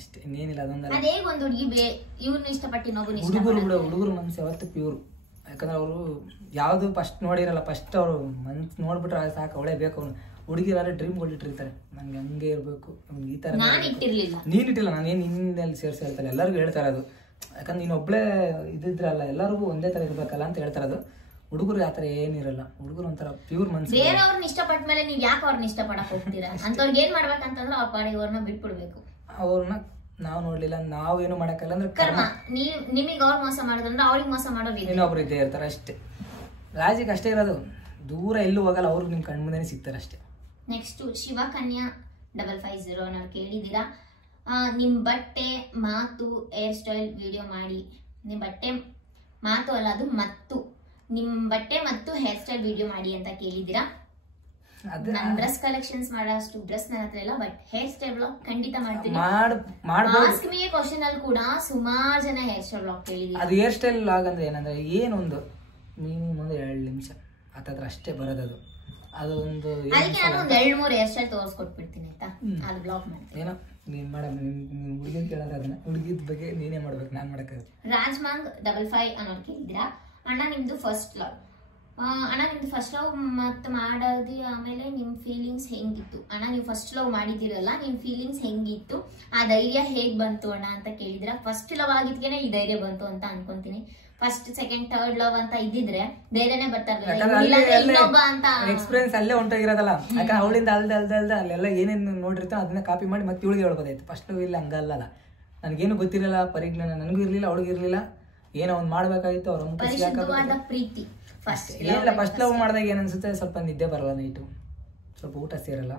ಅಷ್ಟೇ, ಇನ್ನೇನಿಲ್ಲ. ಅದೊಂದಲ್ಲ. ಅದೇ ಒಂದು ಹುಡುಗಿ ಇವ್ರನ್ನ ಇಷ್ಟಪಟ್ಟು ಇನ್ನೊಬ್ಬನ ಹುಡುಗರು ಮನ್ಸು ಯಾವತ್ತು ಪ್ಯೂರ್. ಯಾಕಂದ್ರೆ ಅವರು ಯಾವ್ದು ಫಸ್ಟ್ ನೋಡಿರಲ್ಲ, ಫಸ್ಟ್ ಅವರು ಮನ್ಸು ನೋಡ್ಬಿಟ್ರೆ ಸಾಕು, ಅವಳೇ ಬೇಕು. ಅವ್ನು ಹುಡುಗಿರಾದ್ರೆ ಡ್ರೀಮ್ ಕೊಟ್ಟಿಟ್ಟಿರ್ತಾರೆ, ನಂಗೆ ಹಂಗೆ ಇರ್ಬೇಕು, ನಮ್ಗೆ ಈ ತರ. ನೀನ್ ಇಟ್ಟಿಲ್ಲ, ನಾನೇನು ನಿನ್ನಲ್ಲಿ ಸೇರಿಸಿ ಹೇಳ್ತಾರೆ, ಎಲ್ಲರಿಗೂ ಹೇಳ್ತಾರೆ ಅದು. ಯಾಕಂದ್ರೆ ನೀನ್ ಒಬ್ಳೆ ಇದ್ದಿದ್ರಲ್ಲ, ಎಲ್ಲರಿಗೂ ಒಂದೇ ತರ ಇರ್ಬೇಕಲ್ಲ ಅಂತ ಹೇಳ್ತಾರೆ. ಅದು ಹುಡುಗರು ಆತರ ಏನಿರಲ್ಲ, ಹುಡುಗರು ಒಂಥರ ಪ್ಯೂರ್ ಮನ್ಸು. ಬೇರೆಯವ್ರನ್ನ ಇಷ್ಟಪಟ್ಟ ಮೇಲೆ ನೀವ್ ಯಾಕೆ ಅವ್ರನ್ನ ಇಷ್ಟಪಡಕ್ ಹೋಗ್ತೀರಾ? ಅಂತವ್ರಿಗೆ ಏನ್ ಮಾಡ್ಬೇಕಂತಂದ್ರೆ ಅವ್ರ ಪಾಡಿಗೆ ಅವ್ರನ್ನ ಬಿಟ್ಬಿಡ್ಬೇಕು. ಅವ್ರನ್ನ ನಾವ್ ನೋಡ್ಲಿಲ್ಲ, ನಾವೇನು ಮಾಡಕ್ಕಲ್ಲ ಅಂದ್ರೆ ಕರ್ಮ. ನಿಮಗ್ ಅವ್ರ ಮೋಸ ಮಾಡೋದಂದ್ರೆ ಅವ್ರಿಗೆ ಮೋಸ ಮಾಡೋದು ಇನ್ನೊಬ್ರು ಇದ್ದೇ ಇರ್ತಾರೆ ಅಷ್ಟೇ. ಲಾಜಿಕ್ ಅಷ್ಟೇ ಇರೋದು, ದೂರ ಎಲ್ಲೂ ಹೋಗಲ್ಲ, ಅವ್ರು ನಿಮ್ ಕಣ್ಮುಂದೆನೆ ಸಿಗ್ತಾರೆ ಅಷ್ಟೇ. ನೆಕ್ಸ್ಟ್ ಶಿವಕನ್ಯಾ 550 ಅನ್ನೋರು ಕೇಳಿದೀರಾ, ನಿಮ್ ಬಟ್ಟೆ ಮಾತು ಹೇರ್ ಸ್ಟೈಲ್ ವಿಡಿಯೋ ಮಾಡಿ. ನಿಮ್ ಬಟ್ಟೆ ಮಾತು ಅಲ್ಲ, ಅದು ಮತ್ತು ನಿಮ್ ಬಟ್ಟೆ ಮತ್ತು ಹೇರ್ ಸ್ಟೈಲ್ ವಿಡಿಯೋ ಮಾಡಿ ಅಂತ ಕೇಳಿದೀರಾ. ನಾನು ಡ್ರೆಸ್ ಕಲೆಕ್ಷನ್ಸ್ ಮಾಡೋ ಅಷ್ಟು ಡ್ರೆಸ್ ನನ್ನ ಹತ್ರ ಇಲ್ಲ, ಬಟ್ ಹೇರ್ ಸ್ಟೈಲ್ ಬ್ಲಾಗ್ ಖಂಡಿತ ಮಾಡ್ತೀನಿ. ಆಸ್ಕ್ ಮೀ ಕ್ವಶನ್ ಅಲ್ಲಿ ಕೂಡ ಸುಮಾರು ಜನ ಹೇರ್ ಸ್ಟೈಲ್ ಬ್ಲಾಗ್ ಕೇಳಿದೀನಿ. ಅದು ಹೇರ್ ಸ್ಟೈಲ್ ಬ್ಲಾಗ್ ಅಂದ್ರೆ ಏನಂದ್ರೆ ಏನೊಂದು ಮಿನಿಮಮ್ 2 ನಿಮಿಷ ಹತ್ರ ಅಷ್ಟೇ ಬರೋದದು. ಅದೊಂದು ಅದಕ್ಕೆ ನಾನು ಒಂದು 2-3 ಹೇರ್ ಸ್ಟೈಲ್ ತೋರಿಸ್ಕೊಟ್ಬಿಡ್ತೀನಿ ಆಯ್ತಾ, ಅದು ಬ್ಲಾಗ್ ಮಾಡ್ತೀನಿ. ಏನೋ ನೀನ್ ಮೇಡಮ್ ಹುಡುಗಿನ ಕೇಳೋದ್ರೆ ಅದನ್ನ ಹುಡುಗಿದ ಬಗ್ಗೆ ನೀನೇ ಮಾಡ್ಬೇಕು, ನಾನ್ ಮಾಡಕ್ಕಾಗಲ್ಲ. ರಾಜ್ಮಾಂಗ್ 55 ಅನ್ನೋರು ಕೇಳಿದಿರಾ, ಅಣ್ಣ ನಿಮ್ದು ಫಸ್ಟ್ ಲವ್. ಅಣ್ಣ ನಿಮ್ದು ಫಸ್ಟ್ ಲವ್ ಮತ್ತೆ ಮಾಡೋದು, ಆಮೇಲೆ ನಿಮ್ ಫೀಲಿಂಗ್ಸ್ ಹೆಂಗಿತ್ತು ಅಣ್ಣ? ನೀವು ಫಸ್ಟ್ ಲವ್ ಮಾಡಿದಿರಲ್ಲ, ನಿಮ್ ಫೀಲಿಂಗ್ಸ್ ಹೆಂಗಿತ್ತು, ಆ ಧೈರ್ಯ ಹೇಗ್ ಬಂತು ಅಣ್ಣ ಅಂತ ಕೇಳಿದ್ರ. ಫಸ್ಟ್ ಲವ್ ಆಗಿದ್ಕೇನೆ ಈ ಧೈರ್ಯ ಬಂತು ಅಂತ ಅನ್ಕೊಂತೀನಿ. ಫಸ್ಟ್ ಸೆಕೆಂಡ್ ಥರ್ಡ್ ಲವ್ ಅಂತ ಇದ್ದಿದ್ರೆ ಧೈರ್ಯನೇ ಬರ್ತಾ ಇರಲಿಲ್ಲ ಅಂತ. ಎಕ್ಸ್ಪೀರಿಯನ್ಸ್ ಅಲ್ಲೇ ಹೊಂಟೋಗಿರೋದಲ್ಲ, ಯಾಕಂದ್ರೆ ಅವಳಿಂದ ಅಲ್ದೆ ಅಲ್ಲೆಲ್ಲ ಏನೇನು ನೋಡಿರ್ತಾವ ಅದನ್ನ ಕಾಪಿ ಮಾಡಿ ಮತ್ತೆ ಇವಳಿಗೆ ಹೇಳ್ಬೋದಾಯ್ತು. ಫಸ್ಟ್ ಲವ್ ಇಲ್ಲ, ಹಂಗಲ್ಲ. ನನ್ಗೇನು ಗೊತ್ತಿರಲಿಲ್ಲ, ಪರಿಜ್ಞಾನ ನನಗೂ ಇರ್ಲಿಲ್ಲ, ಅವಳಿಗೆ ಇರ್ಲಿಲ್ಲ. ಏನೋ ಒಂದ್ ಮಾಡ್ಬೇಕಾಗಿತ್ತು, ಅವ್ರ ಪರಿಶುದ್ಧವಾದ ಪ್ರೀತಿ. ಏನಿಲ್ಲ, ಫಸ್ಟ್ ಲವ್ ಮಾಡಿದಾಗ ಏನ್ ಅನ್ಸುತ್ತೆ, ಸ್ವಲ್ಪ ನಿದ್ದೆ ಬರಲ್ಲ, ನೈಟು ಸ್ವಲ್ಪ ಊಟ ಸೇರಲ್ಲ,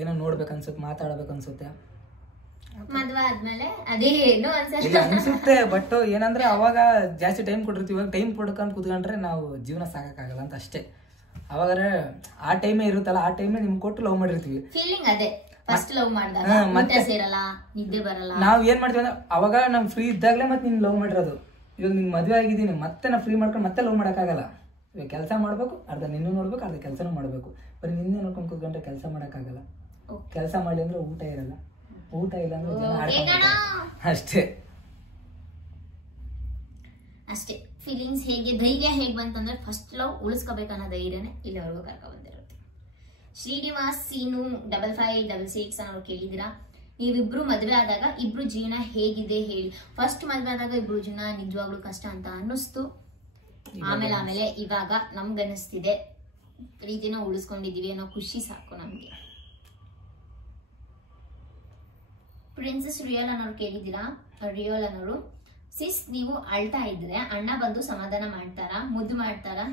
ಏನೋ ನೋಡ್ಬೇಕು ಅನ್ಸುತ್ತೆ, ಮಾತಾಡ್ಬೇಕು ಅನ್ಸುತ್ತೆ. ಮದ್ವೆ ಆದ್ಮೇಲೆ ಅದೇನು ಅನ್ಸುತ್ತೆ, ಬಟ್ ಏನಂದ್ರೆ ಅವಾಗ ಜಾಸ್ತಿ ಟೈಮ್ ಕೊಟ್ಟಿರ್ತೀವಿ. ಇವಾಗ ಟೈಮ್ ಕೊಡ್ಕೊಂಡ್ ಕೂತ್ಕೊಂಡ್ರೆ ನಾವು ಜೀವನ ಸಾಕಾಗಲ್ಲ ಅಂತ ಅಷ್ಟೇ. ಅವಾಗಾದ್ರೆ ಆ ಟೈಮೇ ಇರುತ್ತಲ್ಲ, ಆ ಟೈಮೇ ನಿಮ್ಗೆ ಕೊಟ್ಟು ಲವ್ ಮಾಡಿರ್ತೀವಿ. ಫೀಲಿಂಗ್ ಅದೇ ಫಸ್ಟ್ ಲವ್ ಮಾಡಿದಾಗ ಮತ್ತೆ ಸೇರಲ್ಲ, ನಿದ್ದೆ ಬರಲ್ಲ. ನಾವ್ ಏನ್ ಮಾಡ್ತೀವಿ ಅಂದ್ರೆ ಅವಾಗ ನಮ್ ಫ್ರೀ ಇದ್ದಾಗಲೇ ಮತ್ತೆ ನಿನ್ ಲವ್ ಮಾಡಿರೋದು. ಇವಾಗ ನಿನ್ ಮದ್ವೆ ಆಗಿದ್ದೀನಿ, ಮತ್ತೆ ನಾ ಫ್ರೀ ಮಾಡ್ಕೊಂಡು ಮತ್ತೆ ಲವ್ ಮಾಡಕ್ಕಾಗಲ್ಲ. ಇವಾಗ ಕೆಲಸ ಮಾಡ್ಬೇಕು, ಅರ್ಧ ನಿನ್ನೂ ನೋಡ್ಬೇಕು, ಅರ್ಧ ಕೆಲಸನೂ ಮಾಡ್ಬೇಕು. ಬರೀ ನಿನ್ನೆ ನೋಡ್ಕೊಂಡು ಕೂತ್ಕೊಂಡ್ರೆ ಕೆಲಸ ಮಾಡಕ್ಕಾಗಲ್ಲ. ಕೆಲಸ ಮಾಡಿ ಅಂದ್ರೆ ಊಟ ಇರಲ್ಲ, ಊಟ ಇಲ್ಲ ಅಂದ್ರೆ ಜನ ಅಷ್ಟೇ ಅಷ್ಟೇ. ಫೀಲಿಂಗ್ಸ್ ಹೇಗೆ, ಧೈರ್ಯ ಹೇಗೆ ಬಂತಂದ್ರೆ ಫಸ್ಟ್ ಲವ್ ಉಳಿಸ್ಕೋಬೇಕನ್ನೋ ಧೈರ್ಯನೇ ಇಲ್ಲಿವರೆಗೂ ಕರ್ಕೊ ಬಂದಿರುತ್ತೆ. ಶ್ರೀನಿವಾಸ್ ಸೀನು 5566 ಅನ್ನೋರು ಕೇಳಿದಿರಾ, ನೀವಿಬ್ರು ಮದ್ವೆ ಆದಾಗ ಇಬ್ರು ಜೀವನ ಹೇಗಿದೆ ಹೇಳಿ. ಫಸ್ಟ್ ಮದ್ವೆ ಆದಾಗ ಇಬ್ರು ಜೀವನ ನಿಜವಾಗ್ಲೂ ಕಷ್ಟ ಅಂತ ಅನ್ನಿಸ್ತು. ಆಮೇಲೆ ಇವಾಗ ನಮ್ಗನ್ನಿಸ್ತಿದೆ ಪ್ರೀತಿನ ಉಳಿಸ್ಕೊಂಡಿದೀವಿ ಅನ್ನೋ ಖುಷಿ ಸಾಕು ನಮ್ಗೆ. ಪ್ರಿನ್ಸೆಸ್ ರಿಯಲ್ ಅನ್ನೋರು ಕೇಳಿದಿರಾ, ರಿಯಲ್ ಅನ್ನೋರು, ಸಿಸ್ ನೀವು ಅಳ್ತಾ ಇದ್ರೆ ಅಣ್ಣ ಬಂದು ಸಮಾಧಾನ ಮಾಡ್ತಾರಾ, ಮುದ್ದು ಮಾಡ್ತಾರಾ,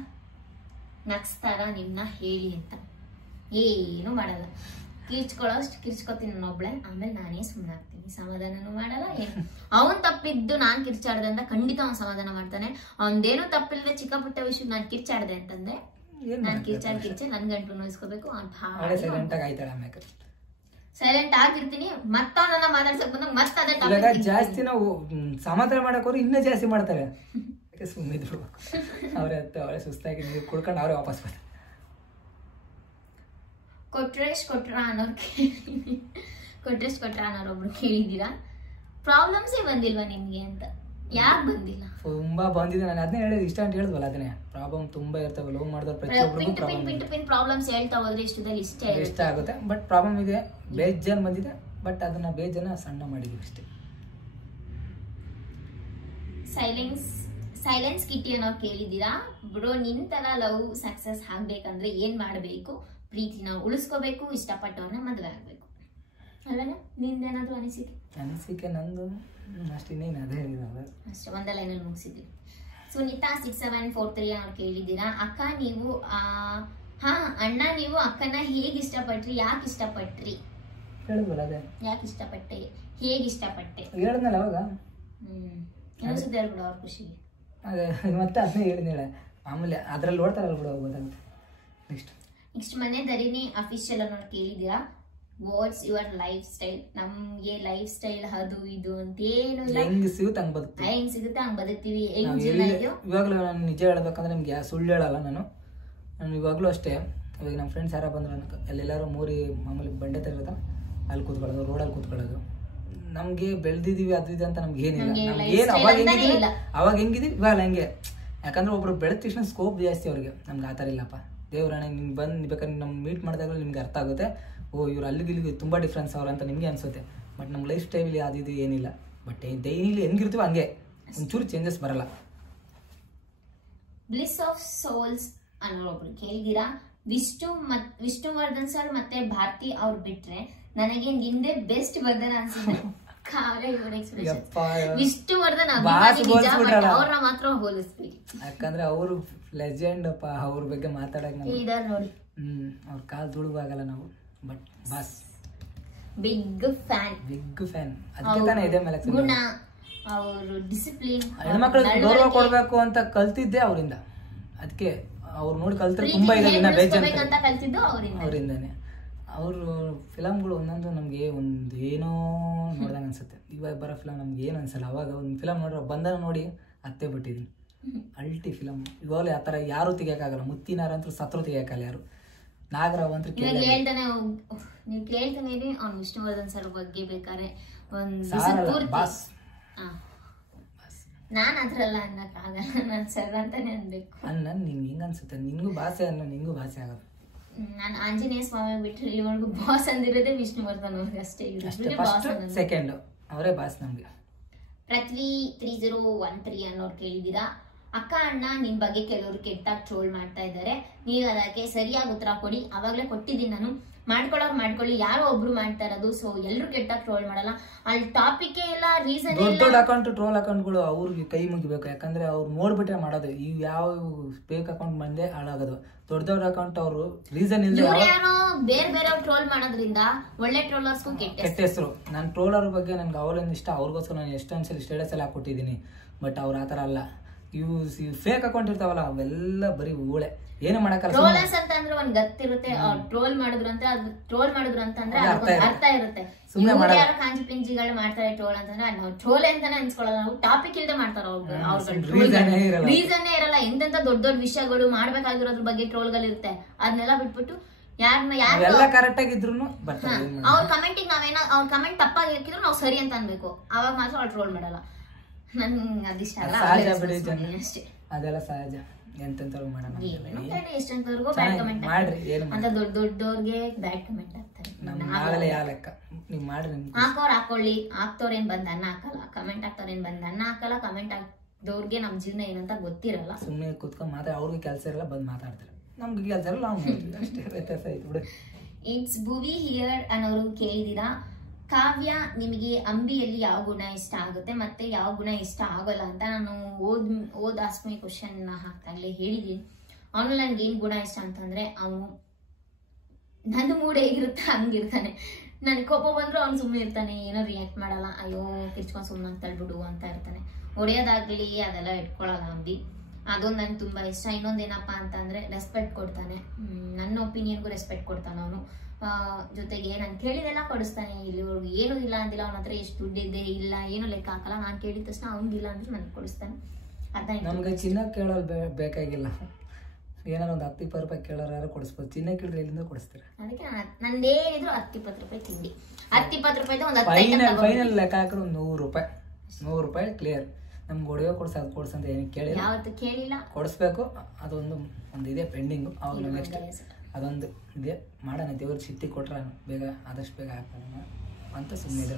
ನಗ್ಸ್ತಾರ ನಿಮ್ನ ಹೇಳಿ ಅಂತ. ಏನು ಮಾಡಲ್ಲ, ಕಿರ್ಚ್ಕೊಳ್ಳೋಷ್ಟು ಕಿರ್ಚ್ಕೊತೀನಿ ನಾನೊಬ್ಳೆ, ಆಮೇಲೆ ನಾನೇ ಸುಮ್ಮನೆ ಆಗ್ತೀನಿ, ಸಮಾಧಾನನೂ ಮಾಡಲ್ಲ. ಅವನ್ ತಪ್ಪಿದ್ದು ನಾನ್ ಕಿರ್ಚಾಡ್ದೆ ಅಂತ ಖಂಡಿತ ಅವ್ನ್ ಸಮಾಧಾನ ಮಾಡ್ತಾನೆ. ಅವನ್ದೇನು ತಪ್ಪಿಲ್ದೆ ಚಿಕ್ಕ ಪುಟ್ಟ ವಿಷಯ ನಾನ್ ಕಿರ್ಚಾಡ್ದೆ ಅಂತಂದ್ರೆ ನಾನ್ ಕಿರ್ಚೆ ನನ್ ಗಂಟು ನೋಯಿಸ್ಕೋಬೇಕು. ಸೈಲೆಂಟ್ ಆಗಿರ್ತೀನಿ, ಮತ್ತ ಅವನನ್ನ ಮಾತಾಡ್ಸಕ್ ಬಂದಾಗ ಮತ್ತೆ ಜಾಸ್ತಿ ನಾವು ಸಮಾಧಾನ ಮಾಡಕ್ ಅವ್ರು ಇನ್ನೂ ಜಾಸ್ತಿ ಮಾಡ್ತಾರೆ. ಸುಮ್ಮನಿದ್ರು ಅವ್ರೆ ಅವಳೆ ಸುಸ್ತಾಗಿ ನೀರು ಕುಡ್ಕೊಂಡು ಅವ್ರೆ ವಾಪಸ್ ಬರ್ತಾರೆ. ಕೊಟ್ರೇಶ್ ಕೊಟ್ರ ಅನ್ನೋರೊಬ್ರು ಕೇಳಿದೀರಾ, ಪ್ರಾಬ್ಲಮ್ಸೇ ಬಂದಿಲ್ವಾ ನಿಮ್ಗೆ ಅಂತ. ಯಾಕೆ ಬಂದಿಲ್ಲ? ತುಂಬಾ ಬಂದಿದೆ, ನಾನು ಅದನ್ನೇ ಹೇಳಿದ್, ಇಷ್ಟ ಅಂತ ಹೇಳಿದ್ವಲ್ಲ, ಅದನ್ನೇ ಪ್ರಾಬ್ಲಮ್ ತುಂಬಾ ಇರ್ತವೆ. ಲವ್ ಮಾಡಿದ್ರೆ ಪ್ರತಿಯೊಬ್ಬರಿಗೂ ಪ್ರಾಬ್ಲಮ್ಸ್ ಹೇಳ್ತಾ ಹೋದ್ರೆ ಇಷ್ಟ ಆಗುತ್ತೆ. ಬಟ್ ಪ್ರಾಬ್ಲಮ್ ಇದೆ, ಬೇಜಾನ್ ಬಂದಿದೆ, ಬಟ್ ಅದನ್ನ ಬೇಜಾನ ಸಣ್ಣ ಮಾಡಿದ್ವಿ ಅಷ್ಟೇ. ಸೈಲೆನ್ಸ್ ಕಿಟ್ಟಿ ಅನ್ನೋ ಕೇಳಿದೀರಾ, ಬ್ರೋ ನಿನ್ ತರ ಲವ್ ಸಕ್ಸಸ್ ಆಗ್ಬೇಕಂದ್ರೆ ಏನ್ ಮಾಡ್ಬೇಕು? ಪ್ರೀತಿನ ಉಳಿಸ್ಕೋಬೇಕು, ಇಷ್ಟಪಟ್ಟವನ್ನ ಮದುವೆ ಆಗ್ಬೇಕು ಅಲ್ವೇನ? ನಿಂದೇನಾದ್ರು ಅನಿಸಿಕೆ ನಂದು ಅಷ್ಟೇ, ಇನ್ನೇನು ಅದೇ ಅಷ್ಟೇ, ಒಂದ ಲೈನಲ್ಲಿ ಮುಗಿಸಿದ್ವಿ. ಸುನೀತಾ 6743 ಅವ್ರು ಕೇಳಿದ್ದೀರಾ, ಅಕ್ಕ ನೀವು ಅಣ್ಣ ನೀವು ಅಕ್ಕನ ಹೇಗ್ ಇಷ್ಟಪಟ್ರಿ, ಯಾಕೆ ಇಷ್ಟಪಟ್ರಿ? ಯಾಕೆ ಇಷ್ಟಪಟ್ಟೆ, ಹೇಗೆ ಇಷ್ಟಪಟ್ಟೆ ಹೇಳಿದ್ನಲ್ಲ ಅವಾಗ. ಇನ್ನೊಂದ್ಸತಿ ಹೇಳ್ಬಿಡು ಅವ್ರ ಖುಷಿಗೆ. ಅದೇ ಮತ್ತೆ ಅದನ್ನೇ ಹೇಳಿದ್ನೇಳ, ಆಮೇಲೆ ಅದ್ರಲ್ಲಿ ನೋಡ್ತಾರಲ್ಲ ಬಿಡು, ಗೊತ್ತಾಗುತ್ತೆ. ನೆಕ್ಸ್ಟ್ ಮನೆ ದರಿನಿ ಅಫಿಷಿಯಲ್ ಅನ್ನೋರು ಕೇಳಿದ್ದೀರಾ, ವಾಟ್ಸ್ ಯುವರ್ ಲೈಫ್ ಸ್ಟೈಲ್? ನಮ್ಗೆ ಲೈಫ್ ಸ್ಟೈಲ್ ಅದು ಇದು ಅಂತ ಏನು ಇಲ್ಲ, ಹೆಂಗ್ ಸಿಗುತ್ತೆ ಹಂಗ್ ಬದುಕ್ತೀವಿ. ಇವಾಗ್ಲೂ ನಾನು ನಿಜ ಹೇಳ್ಬೇಕಂದ್ರೆ ನಿಮ್ಗೆ ಸುಳ್ಳು ಹೇಳಲ್ಲ ನಾನು ಇವಾಗ್ಲೂ ಅಷ್ಟೇ. ಇವಾಗ ನಮ್ಮ ಫ್ರೆಂಡ್ಸ್ ಯಾರ ಬಂದ್ರೆ ಅಲ್ಲೆಲ್ಲರೂ ಮೂರಿ ಮಾಮೂಲಿ ಬಂಡೆ ತರ ಇರುತ್ತೆ, ಅಲ್ಲಿ ಕೂತ್ಕೊಳ್ಳೋದು, ರೋಡಲ್ಲಿ ಕೂತ್ಕೊಳ್ಳೋದು. ನಮ್ಗೆ ಬೆಳ್ದಿದೀವಿ ಅದು ಇದು ಅಂತ ನಮ್ಗೆ ಏನಿಲ್ಲ. ನಮ್ಗೇನು ಅವಾಗ ಹೆಂಗಿದೀವಿ ಇವಾಗ ಹಂಗೆ. ಯಾಕಂದ್ರೆ ಒಬ್ರು ಬೆಳೆದ ತಕ್ಷಣ ಸ್ಕೋಪ್ ಜಾಸ್ತಿ ಅವ್ರಿಗೆ. ನಮ್ಗೆ ಆ ಥರ ಇಲ್ಲಪ್ಪ. ದೇವ್ರಣ್ಣ ನಿಮ್ಗೆ ಬಂದು ಬೇಕಾದ್ರೆ ನಮ್ಗೆ ಮೀಟ್ ಮಾಡಿದಾಗಲೂ ನಿಮ್ಗೆ ಅರ್ಥ ಆಗುತ್ತೆ, ಓ ಇವ್ರು ಅಲ್ಲಿಗೆ ತುಂಬ ಡಿಫ್ರೆನ್ಸ್ ಅವ್ರು ಅಂತ ನಿಮಗೆ ಅನ್ಸುತ್ತೆ. ಬಟ್ ನಮ್ಮ ಲೈಫ್ ಸ್ಟೈಲಿ ಅದು ಇದು ಏನಿಲ್ಲ. ಬಟ್ ಡೈಲಿ ಹೆಂಗಿರ್ತೀವೋ ಹಂಗೆ, ಒಂಚೂರು ಚೇಂಜಸ್ ಬರಲ್ಲ. ಬ್ಲಿಸ್ ಆಫ್ ಸೋಲ್ಸ್ ಅನ್ನೋರೊಬ್ರು ಕೇಳಿದ್ದೀರಾ, ವಿಷ್ಣುವರ್ಧನ್ ಸರ್ ಮತ್ತೆ ಭಾರತಿ ಅವ್ರು ಬಿಟ್ರೆ ನನಗೆ ನಿಂದೆ ಬೆಸ್ಟ್ ಬರ್ದನ ಅನ್ಸುತ್ತೆ. ವಿಷ್ಣುವರ್ಧನ್ ಅವ್ರನ್ನ ಮಾತ್ರ ಹೋಲಿಸ್ಬೇಕು, ಯಾಕಂದ್ರೆ ಅವರು ಲೆಜೆಂಡ್ ಅಪ್ಪ. ಅವ್ರ ಬಗ್ಗೆ ಮಾತಾಡಕ್ ನೋಡಿ ಅವ್ರ ಕಾಲ್ ದುಡುವಾಗಲ್ಲ ನಾವು. ಬಟ್ ಬಾಸ್ ಬಿಗ್ ಫ್ಯಾನ್ ಅದಕ್ಕೆ ತಾನೇ ಇದೆ ಮೇಲೆ ಗುಣ, ಅವರು ಡಿಸಿಪ್ಲಿನ್, ಹೆಣ್ಮಕ್ಳಿಗೆ ಗೌರವ ಕೊಡ್ಬೇಕು ಅಂತ ಕಲ್ತಿದ್ದೆ ಅವರಿಂದ. ಅದಕ್ಕೆ ಅವ್ರು ನೋಡಿ ಕಲ್ತ್ರೆ ತುಂಬಾ ಇದೆ ಅವರಿಂದಾನೆ. ಅವರು ಫಿಲಮ್ಗಳು ಒಂದೊಂದು ನಮ್ಗೆ ಒಂದು ಏನೋ ನೋಡ್ದಂಗೆ ಅನ್ಸುತ್ತೆ. ಇವಾಗ ಬರೋ ಫಿಲಮ್ ನಮ್ಗೆ ಏನು ಅನ್ಸಲ್ಲ. ಅವಾಗ ಒಂದು ಫಿಲಮ್ ನೋಡ್ರೆ ಬಂಧನ ನೋಡಿ ಅತ್ತೆ ಬಿಟ್ಟಿದ್ದೀನಿ. ಅಲ್ಟಿ ಫಿಲಮ್. ಇವಾಗಲೇ ಆ ಥರ ಯಾರು ತೆಗಿಯೋಕ್ಕಾಗಲ್ಲ. ಮುತ್ತಿನಾರ ಅಂತೂ ಸತ್ರು ತೆಗಿಯೋಕ್ಕಲ್ಲ ಯಾರು. ನಾಗರಾವ್ ಅಂತ ಹೇಳ್ತಾನೆ, ನೀವು ಕೇಳ್ತಾನೆ ಇರಿ ಅವ್ನು ವಿಷ್ಣುವರ್ಧನ್ ಸರ್ ಬಗ್ಗೆ ಬೇಕಾದ್ರೆ ನಾನ್ ಅದ್ರಲ್ಲ ಅನ್ನಕ್ಕಾಗಲ್ಲ, ನಾನ್ ಸರ್ ಅಂತಾನೆ ಅನ್ಬೇಕು. ನಿನ್ಗೆ ಹಿಂಗ ಅನ್ಸುತ್ತೆ, ನಿನ್ಗೂ ಭಾಷೆ ನಿನ್ಗೂ ಭಾಷೆ ಆಗೋದು. ನಾನು ಆಂಜನೇಯ ಸ್ವಾಮಿ ಬಿಟ್ಟರೆ ಇಲ್ಲಿವರೆಗೂ ಬಾಸ್ ಅಂದಿರೋದೇ ವಿಷ್ಣುವರ್ಧನ್ ಅವ್ರಿಗೆ ಅಷ್ಟೇ. ಸೆಕೆಂಡ್ ಅವರೇ ಬಾಸ್ ನಮ್ಗೆ. ಪೃಥ್ವಿ 3013 ಅನ್ನೋರು ಕೇಳಿದ್ದೀರಾ, ಅಕ್ಕ ಅಣ್ಣ ನಿಮ್ ಬಗ್ಗೆ ಕೆಲವರು ಕೆಟ್ಟಾಗಿ ಟ್ರೋಲ್ ಮಾಡ್ತಾ ಇದ್ದಾರೆ, ನೀವು ಅದಕ್ಕೆ ಸರಿಯಾಗಿ ಉತ್ತರ ಕೊಡಿ. ಅವಾಗ್ಲೇ ಕೊಟ್ಟಿದ್ದೀನಿ ನಾನು. ಮಾಡ್ಕೊಳ್ಳೋರು ಮಾಡ್ಕೊಳ್ಳಿ, ಯಾರೋ ಒಬ್ರು ಮಾಡ್ತಾ ಇರೋದು. ಸೊ ಎಲ್ಲರೂ ಕೆಟ್ಟಾಗಿ ಟ್ರೋಲ್ ಮಾಡಲ್ಲ. ಅಲ್ಲಿ ಟಾಪಿಕ್ ಎಲ್ಲ ರೀಸನ್ ದೊಡ್ಡ ಅಕೌಂಟ್ ಟ್ರೋಲ್ ಅಕೌಂಟ್ಗಳು ಅವ್ರಿಗೆ ಕೈ ಮುಗಿಬೇಕು. ಯಾಕಂದ್ರೆ ಅವ್ರು ನೋಡ್ಬಿಟ್ರೆ ಮಾಡೋದು. ಇವ್ ಯಾವ ಫೇಕ್ ಅಕೌಂಟ್ ಬಂದೆ ಹಾಳಾಗೋದು. ದೊಡ್ಡ ಅಕೌಂಟ್ ಅವರು ರೀಸನ್ ಇಲ್ಲ, ಯಾರೋ ಬೇರೆ ಬೇರೆ ಟ್ರೋಲ್ ಮಾಡೋದ್ರಿಂದ ಒಳ್ಳೆ ಟ್ರೋಲರ್ಸ್ಗೂ ಕೆಟ್ಟ ಹೆಸರು. ನಾನು ಟ್ರೋಲರ್ ಬಗ್ಗೆ ನನ್ಗೆ ಅವರಿಂದ ಇಷ್ಟ, ಅವ್ರಿಗೋಸ್ಕರ ನಾನು ಎಷ್ಟೊಂದ್ಸಲಿ ಸ್ಟೇಟಸ್ ಎಲ್ಲ ಹಾಕೊಟ್ಟಿದ್ದೀನಿ. ಬಟ್ ಅವ್ರು ಆತರ ಅಲ್ಲ. ಇವು ಫೇಕ್ ಅಕೌಂಟ್ ಇರ್ತಾವಲ್ಲ ಅವೆಲ್ಲ ಬರೀ ಊಳೆ, ಏನು ಮಾಡಕ್ಕಲ್ಲ. ಟ್ರೋಲರ್ಸ್ ಅಂತ ಅಂದ್ರೆ ಒಂದ್ ಗತ್ತಿರುತ್ತೆ. ಟ್ರೋಲ್ ಮಾಡಿದ್ರು ಅಂತ ಅಂದ್ರೆ ಅರ್ಥ ಇರುತ್ತೆ. ಯಾರು ಕಾಂಜಿ ಪಿಂಜಿಗಳು ಮಾಡ್ತಾರೆ ಟ್ರೋಲ್ ಅಂತಂದ್ರೆ ನಾವು ಟ್ರೋಲ್ ಅಂತಾನೆ ಅನ್ಸ್ಕೊಳ್ಳೋದು. ನಾವು ಟಾಪಿಕ್ ಇಲ್ದೆ ಮಾಡ್ತಾರ ರೀಸನ್ನೇ ಇರಲ್ಲ. ಎಂತೆಂತ ದೊಡ್ಡ ದೊಡ್ಡ ವಿಷಯಗಳು ಮಾಡ್ಬೇಕಾಗಿರೋದ್ರ ಬಗ್ಗೆ ಟ್ರೋಲ್ಗಳು ಇರುತ್ತೆ. ಅದನ್ನೆಲ್ಲ ಬಿಟ್ಬಿಟ್ಟು ಯಾರನ್ನ ಕರೆಕ್ಟ್ ಆಗಿದ್ರು ಅವ್ರ ಕಮೆಂಟಿಗೆ ನಾವೇನೋ ಅವ್ರ ಕಮೆಂಟ್ ತಪ್ಪಾಗಿ ಹಾಕಿದ್ರು ನಾವು ಸರಿ ಅಂತ ಅನ್ಬೇಕು. ಅವಾಗ ಮಾತ್ರ ಅವ್ರು ಟ್ರೋಲ್ ಮಾಡಲ್ಲ. ನನ್ಗೆ ಅದಿಷ್ಟ ಅಲ್ಲ, ಅದೆಲ್ಲ ಸಹಜ. ಎಂತೆಂತವ್ರು ಮಾಡೋಣ, ಎಷ್ಟಂತವ್ರಿಗೂ ಬ್ಯಾಡ್ ಕಮೆಂಟ್ ಅಂತ ದೊಡ್ಡವ್ರಿಗೆ ಬ್ಯಾಡ್ ಕಮೆಂಟ್ ಆಗ್ತಾರೆ. ಯಾವ ಲೆಕ್ಕ ನೀವು ಮಾಡ್ರಿ. ಹಾಕೋರ್ ಹಾಕೊಳ್ಳಿ, ಹಾಕ್ತವ್ರೇನ್ ಬಂದ್ ಅನ್ನ ಹಾಕಲ್ಲ. ಕಮೆಂಟ್ ಹಾಕ್ತವ್ರೇನ್ ಬಂದ್ ಅನ್ನ ಹಾಕಲ್ಲ. ಕಮೆಂಟ್ ಹಾಕ್ದವ್ರಿಗೆ ನಮ್ ಜೀವನ ಏನಂತ ಗೊತ್ತಿರಲ್ಲ. ಸುಮ್ಮನೆ ಕೂತ್ಕೊಂಡ್ ಮಾತಾಡ, ಅವ್ರಿಗೆ ಕೆಲಸ ಇರಲ್ಲ, ಬಂದ್ ಮಾತಾಡ್ತಾರೆ. ನಮ್ಗೆ ಕೆಲಸ ಇರಲ್ಲ, ನಾವು ಅಷ್ಟೇ ವ್ಯತ್ಯಾಸ ಐತಿ ಬಿಡು. ಇಟ್ಸ್ ಭುವಿ ಹಿಯರ್ ಅನ್ನೋರು ಕೇಳಿದೀರಾ, ಕಾವ್ಯ ನಿಮಗೆ ಅಂಬಿಯಲ್ಲಿ ಯಾವ ಗುಣ ಇಷ್ಟ ಆಗುತ್ತೆ ಮತ್ತೆ ಯಾವ ಗುಣ ಇಷ್ಟ ಆಗೋಲ್ಲ ಅಂತ ನಾನು ಓದ್ ಆಸ್ಮಿ ಕ್ವಶನ್ ಹಾಕ್ತಾಗ್ಲೇ ಹೇಳಿದೀನಿ. ಅವನು ನನ್ಗೆ ಏನ್ ಗುಣ ಇಷ್ಟ ಅಂತಂದ್ರೆ, ಅವನು ನನ್ನ ಮೂಡ್ ಹೇಗಿರುತ್ತೆ ಹಂಗಿರ್ತಾನೆ. ನನ್ ಕೋಪ ಬಂದ್ರು ಅವ್ನು ಸುಮ್ಮನೆ ಇರ್ತಾನೆ, ಏನೋ ರಿಯಾಕ್ಟ್ ಮಾಡಲ್ಲ. ಅಯ್ಯೋ ಕಿರ್ಚ್ಕೊಂಡ್ ಸುಮ್ಮನೆ ತಳ್ಬಿಡು ಅಂತ ಇರ್ತಾನೆ. ಹೊಡೆಯೋದಾಗ್ಲಿ ಅದೆಲ್ಲ ಇಟ್ಕೊಳಲ್ಲ ಅಂಬಿ. ಅದೊಂದು ನನ್ಗೆ ತುಂಬಾ ಇಷ್ಟ. ಇನ್ನೊಂದೇನಪ್ಪಾ ಅಂತಂದ್ರೆ ರೆಸ್ಪೆಕ್ಟ್ ಕೊಡ್ತಾನೆ. ನನ್ನ ಒಪಿನಿಯನ್ಗೂ ರೆಸ್ಪೆಕ್ಟ್ ಕೊಡ್ತಾನೆ ಅವನು. ಜೊತೆಗೆ ನಾನು ಕೇಳಿದೆಲ್ಲ ಕೊಡಿಸ್ತಾನೆ. ಇಲ್ಲಿವರೆಗೂ ಏನೂ ಇಲ್ಲ ಅಂದಿಲ್ಲ. ಅವನ ಹತ್ರ ಎಷ್ಟು ದುಡ್ಡಿದೆ ಇಲ್ಲ ಏನು ಲೆಕ್ಕ ಹಾಕಲ್ಲ. ನಾನು ಕೇಳಿದ ತಕ್ಷಣ ಅವ್ನಿಗಿಲ್ಲ ಅಂದ್ರೆ ನನಗೆ ಕೊಡಿಸ್ತಾನೆ. ನಮ್ಗೆ ಚಿನ್ನ ಕೇಳೋದು ಬೇಕಾಗಿಲ್ಲ. ಏನಾರ ಒಂದು 10-20 ರೂಪಾಯಿ ಕೇಳೋರು ಕೊಡಿಸ್ಬೋದು. ಚಿನ್ನ ಕೇಳಿದ್ರೆ ಎಲ್ಲಿಂದ ಕೊಡಿಸ್ತಾರೆ. ಅದಕ್ಕೆ ನಂದೇನಿದ್ರು 10-20 ರೂಪಾಯಿ ತಿಂಡಿ. 10-20 ರೂಪಾಯಿ ಫೈನಲ್ ಲೆಕ್ಕ ಹಾಕಿದ್ರೆ ಒಂದು 100 ರೂಪಾಯಿ ಕ್ಲಿಯರ್. ನಮ್ಗೆ ಒಡೆಯೋ ಕೊಡ್ಸಂತ ಏನಕ್ಕೆ ಕೇಳಿಲ್ಲ, ಯಾವತ್ತು ಕೇಳಿಲ್ಲ. ಕೊಡಿಸ್ಬೇಕು. ಅದೊಂದು ಇದೆ ಪೆಂಡಿಂಗು. ಅವಾಗ ನೆಕ್ಸ್ಟ್ ಅದೊಂದು ಇದೆ ಮಾಡೋಣ. ದೇವ್ರಿಗೆ ಸಿಟ್ಟಿ ಕೊಟ್ರ ಬೇಗ ಆದಷ್ಟು ಬೇಗ ಹಾಕೋಣ ಅಂತ ಸುಮ್ಮನೆ.